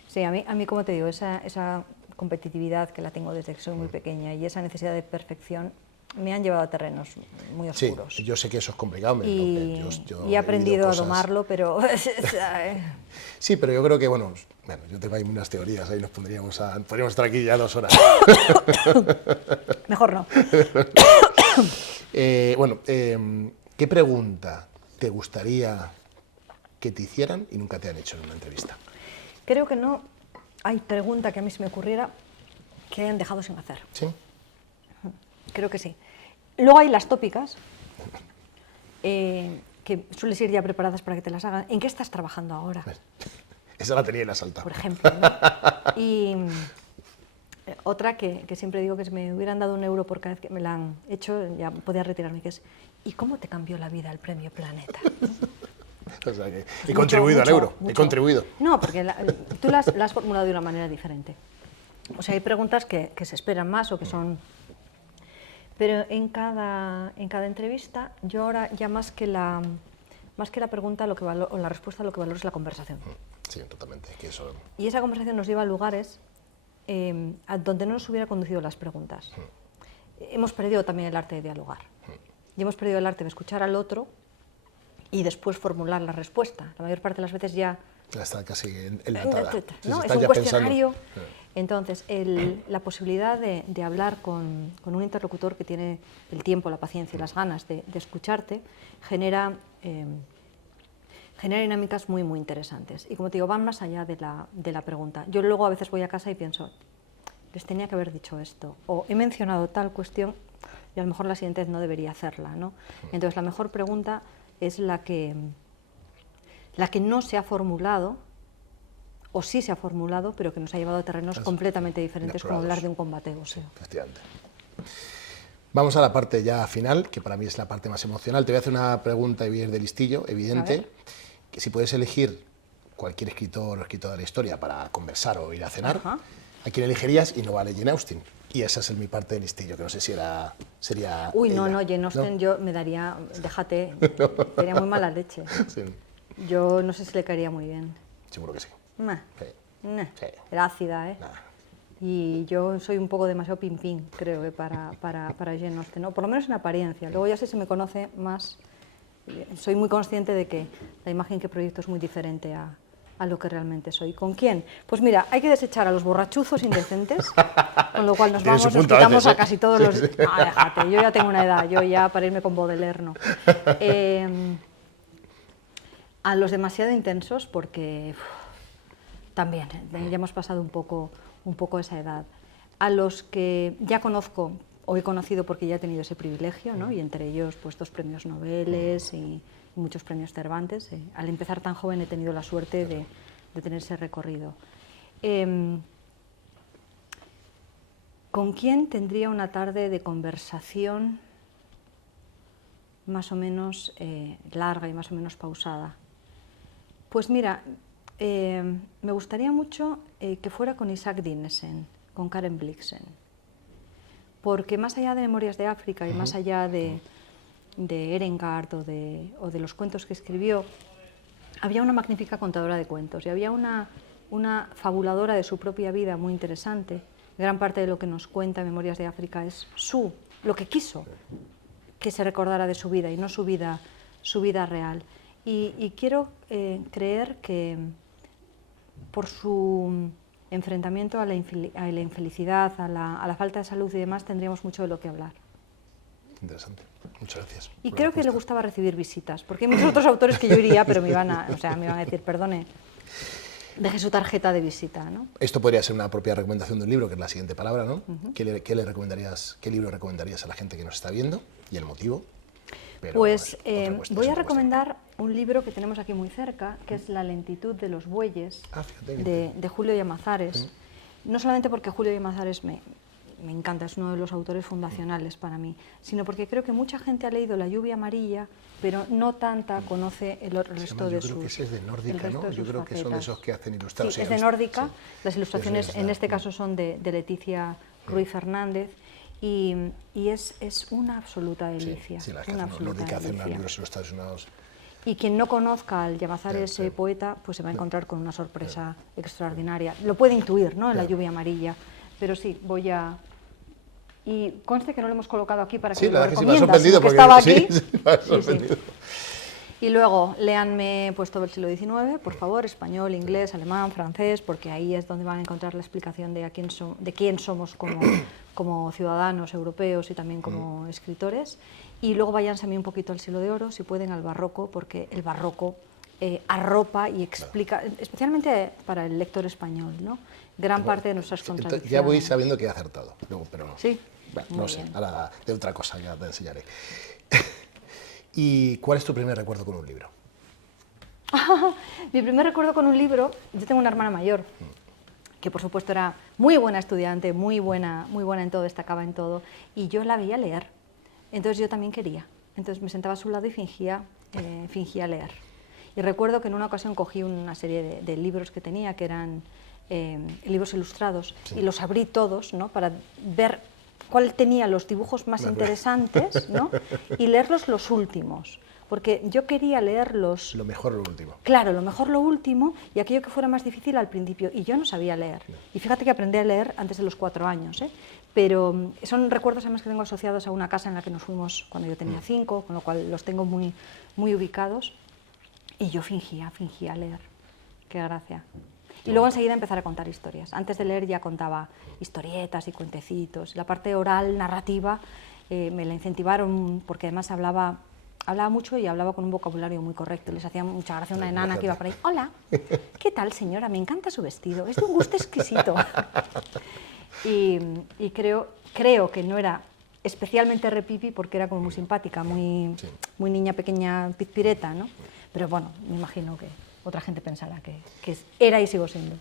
Sí, a mí, como te digo, esa competitividad que la tengo desde que soy muy pequeña y esa necesidad de perfección me han llevado a terrenos muy oscuros. Sí, yo sé que eso es complicado. Y he aprendido a domarlo, pero... Sí, pero yo creo que, bueno, yo tengo ahí unas teorías, ahí podríamos estar aquí ya 2 horas. Mejor no. ¿Qué pregunta te gustaría que te hicieran y nunca te han hecho en una entrevista? Creo que no hay pregunta que a mí se me ocurriera que hayan dejado sin hacer. ¿Sí? Creo que sí. Luego hay las tópicas, que sueles ir ya preparadas para que te las hagan. ¿En qué estás trabajando ahora? Esa la tenía en la salta. Por ejemplo, ¿no? Y otra que siempre digo que si me hubieran dado €1 por cada vez que me la han hecho, ya podía retirarme, que es ¿y cómo te cambió la vida el premio Planeta? O sea que he contribuido al euro, he contribuido. No, porque tú la has formulado de una manera diferente. O sea, hay preguntas que se esperan más o que son... Pero en cada entrevista, yo ahora ya más que la pregunta o la respuesta, lo que valoro es la conversación. Sí, totalmente. Que eso... Y esa conversación nos lleva a lugares a donde no nos hubiera conducido las preguntas. Hemos perdido también el arte de dialogar. Y hemos perdido el arte de escuchar al otro y después formular la respuesta. La mayor parte de las veces ya está casi enlatada. ¿No? Es un cuestionario. Entonces, la posibilidad de hablar con un interlocutor que tiene el tiempo, la paciencia y las ganas de escucharte genera dinámicas muy, muy interesantes. Y como te digo, van más allá de la pregunta. Yo luego a veces voy a casa y pienso, les tenía que haber dicho esto, o he mencionado tal cuestión y a lo mejor la siguiente vez no debería hacerla, ¿no? Entonces, la mejor pregunta es la que no se ha formulado, o sí se ha formulado, pero que nos ha llevado a terrenos completamente diferentes, como hablar de un combate boxeo. Efectivamente. Vamos a la parte ya final, que para mí es la parte más emocional. Te voy a hacer una pregunta y de listillo, evidente, que si puedes elegir cualquier escritor o escritora de la historia para conversar o ir a cenar, ¿a quién elegirías? Y no vale Jane Austen. Y esa es mi parte de listillo, que no sé si sería Uy, ella. no, Jane Austen, ¿no? Yo me daría, déjate, tenía muy mala leche. Sí. Yo no sé si le caería muy bien. Seguro que sí. Sí. Sí. Era ácida, ¿eh? Nah. Y yo soy un poco demasiado pim-pim, creo, para Jane Austen, ¿no? Por lo menos en apariencia. Luego ya si se me conoce más, soy muy consciente de que la imagen que proyecto es muy diferente a lo que realmente soy. ¿Con quién? Pues mira, hay que desechar a los borrachuzos indecentes, con lo cual nos quitamos a casi todos los... Ah, déjate, yo ya tengo una edad, yo ya para irme con Baudelaire, no. A los demasiado intensos, porque también ya hemos pasado un poco esa edad. A los que ya conozco, o he conocido porque ya he tenido ese privilegio, ¿no? Y entre ellos pues 2 premios Nobel y muchos premios Cervantes. Al empezar tan joven he tenido la suerte de tener ese recorrido. ¿Con quién tendría una tarde de conversación más o menos larga y más o menos pausada? Pues mira, me gustaría mucho que fuera con Isaac Dinesen, con Karen Blixen, porque más allá de Memorias de África y más allá de Erengard o de los cuentos que escribió, había una magnífica contadora de cuentos y había una fabuladora de su propia vida muy interesante. Gran parte de lo que nos cuenta Memorias de África es lo que quiso que se recordara de su vida y no su vida real. Y quiero creer que por su enfrentamiento a la infelicidad, a la falta de salud y demás, tendríamos mucho de lo que hablar. Interesante. Muchas gracias. Y creo que le gustaba recibir visitas, porque hay muchos otros autores que yo iría, pero me iban a decir, perdone, deje su tarjeta de visita, ¿no? Esto podría ser una propia recomendación de un libro, que es la siguiente palabra, ¿no? ¿Qué libro recomendarías a la gente que nos está viendo y el motivo? Pero pues voy a recomendar un libro que tenemos aquí muy cerca, que es La lentitud de los bueyes, de Julio Llamazares. No solamente porque Julio Llamazares me encanta, es uno de los autores fundacionales para mí, sino porque creo que mucha gente ha leído La lluvia amarilla, pero no tanta conoce el resto de sus... Yo creo que ese es de Nórdica, ¿no? Yo creo que son de esos que hacen ilustrados. Sí, es de Nórdica, las ilustraciones en este caso son de Leticia Ruiz Fernández, y es una absoluta delicia. Sí, las que hacen Nórdica hacen unos libros ilustrados. Y quien no conozca al Llamazares poeta, pues se va a encontrar con una sorpresa extraordinaria. Lo puede intuir, ¿no?, en La lluvia amarilla, pero sí, voy a y conste que no lo hemos colocado aquí para que Sí, lo la verdad que sí me ha recomiendas, sorprendido sino que porque estaba sí, aquí. sí, me ha Sí, sí. sorprendido. Y luego, léanme pues todo el siglo XIX, por favor, español, inglés, alemán, francés, porque ahí es donde van a encontrar la explicación de quién somos como ciudadanos europeos y también como escritores. Y luego váyanse a mí un poquito al siglo de oro, si pueden, al barroco, porque el barroco arropa y explica, especialmente para el lector español, ¿no? Gran parte de nuestras contradicciones. Ya voy sabiendo que he acertado, luego, pero Sí, bueno, muy no sé, bien. ahora de otra cosa ya te enseñaré. ¿Y cuál es tu primer recuerdo con un libro? Mi primer recuerdo con un libro, yo tengo una hermana mayor, que por supuesto era muy buena estudiante, muy buena en todo, destacaba en todo, y yo la veía leer, entonces yo también quería. Entonces me sentaba a su lado y fingía leer. Y recuerdo que en una ocasión cogí una serie de libros que tenía, que eran libros ilustrados, Sí. y los abrí todos, ¿no?, para ver cuál tenía los dibujos más interesantes, ¿no?, y leerlos los últimos, porque yo quería leerlos... Lo mejor, lo último. Claro, lo mejor lo último y aquello que fuera más difícil al principio. Y yo no sabía leer. Y fíjate que aprendí a leer antes de los 4 años, ¿eh? Pero son recuerdos además que tengo asociados a una casa en la que nos fuimos cuando yo tenía 5, con lo cual los tengo muy, muy ubicados. Y yo fingía leer. Qué gracia. Y luego enseguida empezar a contar historias. Antes de leer ya contaba historietas y cuentecitos. La parte oral, narrativa, me la incentivaron porque además hablaba mucho y hablaba con un vocabulario muy correcto. Les hacía mucha gracia una enana que iba por ahí. Hola, ¿qué tal, señora? Me encanta su vestido. Es de un gusto exquisito. Y creo que no era especialmente repipi porque era como muy simpática, muy niña pequeña pizpireta, ¿no? Pero bueno, me imagino que otra gente pensará que era y sigo siendo.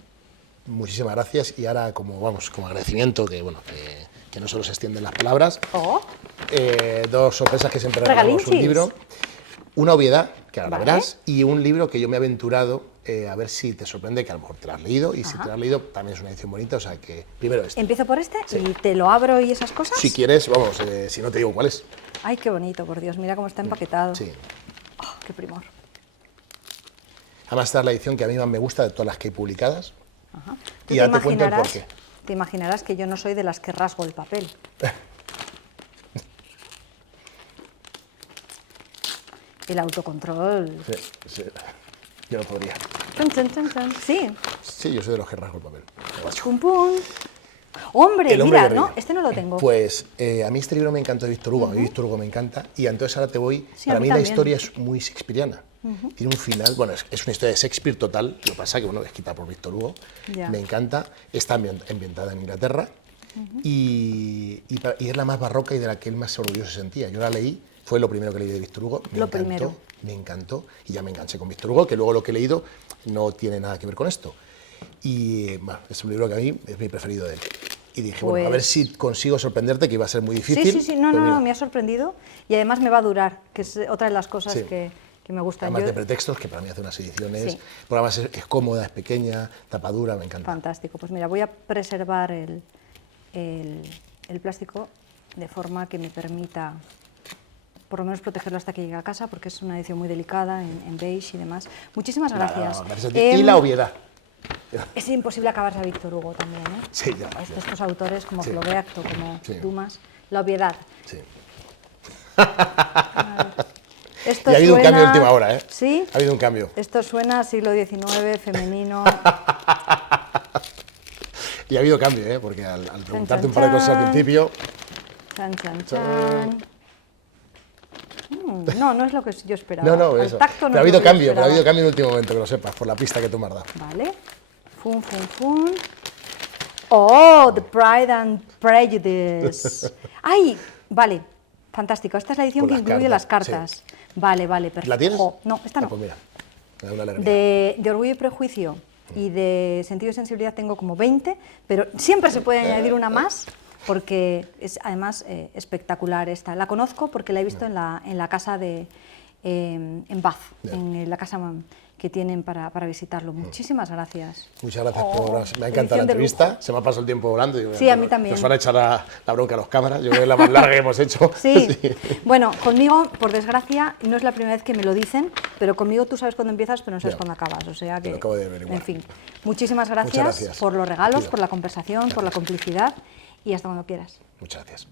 Muchísimas gracias y ahora como agradecimiento que no solo se extienden las palabras, Oh. 2 sorpresas que siempre regalamos: un Regalinchis. libro, una obviedad, que ahora la Vale. verás, y un libro que yo me he aventurado a ver si te sorprende, que a lo mejor te lo has leído, y si Ajá. te lo has leído también es una edición bonita, o sea que primero este. Empiezo por este Sí. y te lo abro y esas cosas. Si quieres, vamos, si no te digo cuál es. Ay, qué bonito, por Dios, mira cómo está empaquetado. Sí. Oh, qué primor. Además esta es la edición que a mí más me gusta de todas las que hay publicadas. Ajá. Y ya te cuento el porqué. Te imaginarás que yo no soy de las que rasgo el papel. El autocontrol. Sí, sí. Yo no podría. Chun, chun, chun, chun. Sí, Sí, yo soy de los que rasgo el papel. pum pum. Hombre, El hombre mira, guerrero. ¿no? Este no lo tengo. Pues a mí este libro me encantó de Víctor Hugo, a mí Víctor Hugo me encanta, y entonces ahora te voy... Sí, a para mí mí la también. historia es muy shakespeariana, tiene un final, bueno, es una historia de Shakespeare total, lo que pasa que bueno, es escrita por Víctor Hugo, Ya. me encanta, está ambientada en Inglaterra, y es la más barroca y de la que él más orgulloso se sentía. Yo la leí, fue lo primero que leí de Víctor Hugo, me encantó, y ya me enganché con Víctor Hugo, que luego lo que he leído no tiene nada que ver con esto. Y bueno, es un libro que a mí es mi preferido de él. Y dije, bueno, a ver Pues- si consigo sorprenderte, que iba a ser muy difícil. Sí, no, pues no, mira, me ha sorprendido y además me va a durar, que es otra de las cosas Sí. que me gustan. Además Yo- de pretextos, que para mí hace unas ediciones, Sí. porque además es cómoda, es pequeña, tapadura, me encanta. Fantástico. Pues mira, voy a preservar el plástico de forma que me permita por lo menos protegerlo hasta que llegue a casa, porque es una edición muy delicada, en beige y demás. Muchísimas gracias. Nada, gracias a ti. Y la obviedad. Es imposible acabarse a Víctor Hugo también, ¿eh? Sí, ya, A ya. estos autores como Sí. Flaubert o como Sí. Dumas. La obviedad. Sí. Esto Y ha habido un cambio de suena- última hora, ¿eh? Sí. Ha habido un cambio. Esto suena a siglo XIX, femenino. Y ha habido cambio, ¿eh? Porque al preguntarte un par de chan, cosas al chan. principio, Chan, chan, chan. No es lo que yo esperaba. no, Al eso. tacto no Pero ha es habido lo que yo cambio, pero ha esperaba. habido cambio en el último momento, que lo sepas, por la pista que tú me has dado. Vale. Fun, fun, fun. Oh, The Pride and Prejudice. Ay, vale. Fantástico. Esta es la edición Con que las incluye las cartas, cartas. Vale, perfecto. ¿La tienes? Jo, no, esta Ah, no. pues mira, me da una alegría. De Orgullo y Prejuicio y de Sentido y Sensibilidad tengo como 20, pero siempre se puede añadir una más porque es además espectacular esta. La conozco porque la he visto en la casa en Bath, en la casa que tienen para visitarlo. Muchísimas gracias. Muchas gracias Oh, me ha encantado la edición de entrevista, lujo. se me ha pasado el tiempo volando. Digo, Sí, a mí también. Nos van a echar la bronca a los cámaras, yo creo que es la más larga que hemos hecho. Sí. Bueno, conmigo, por desgracia, no es la primera vez que me lo dicen, pero conmigo tú sabes cuándo empiezas, pero no sabes Ya. cuándo acabas. O sea que, Lo acabo de averiguar. en fin, muchísimas gracias, gracias. por los regalos, Pido. por la conversación, por la complicidad y hasta cuando quieras. Muchas gracias.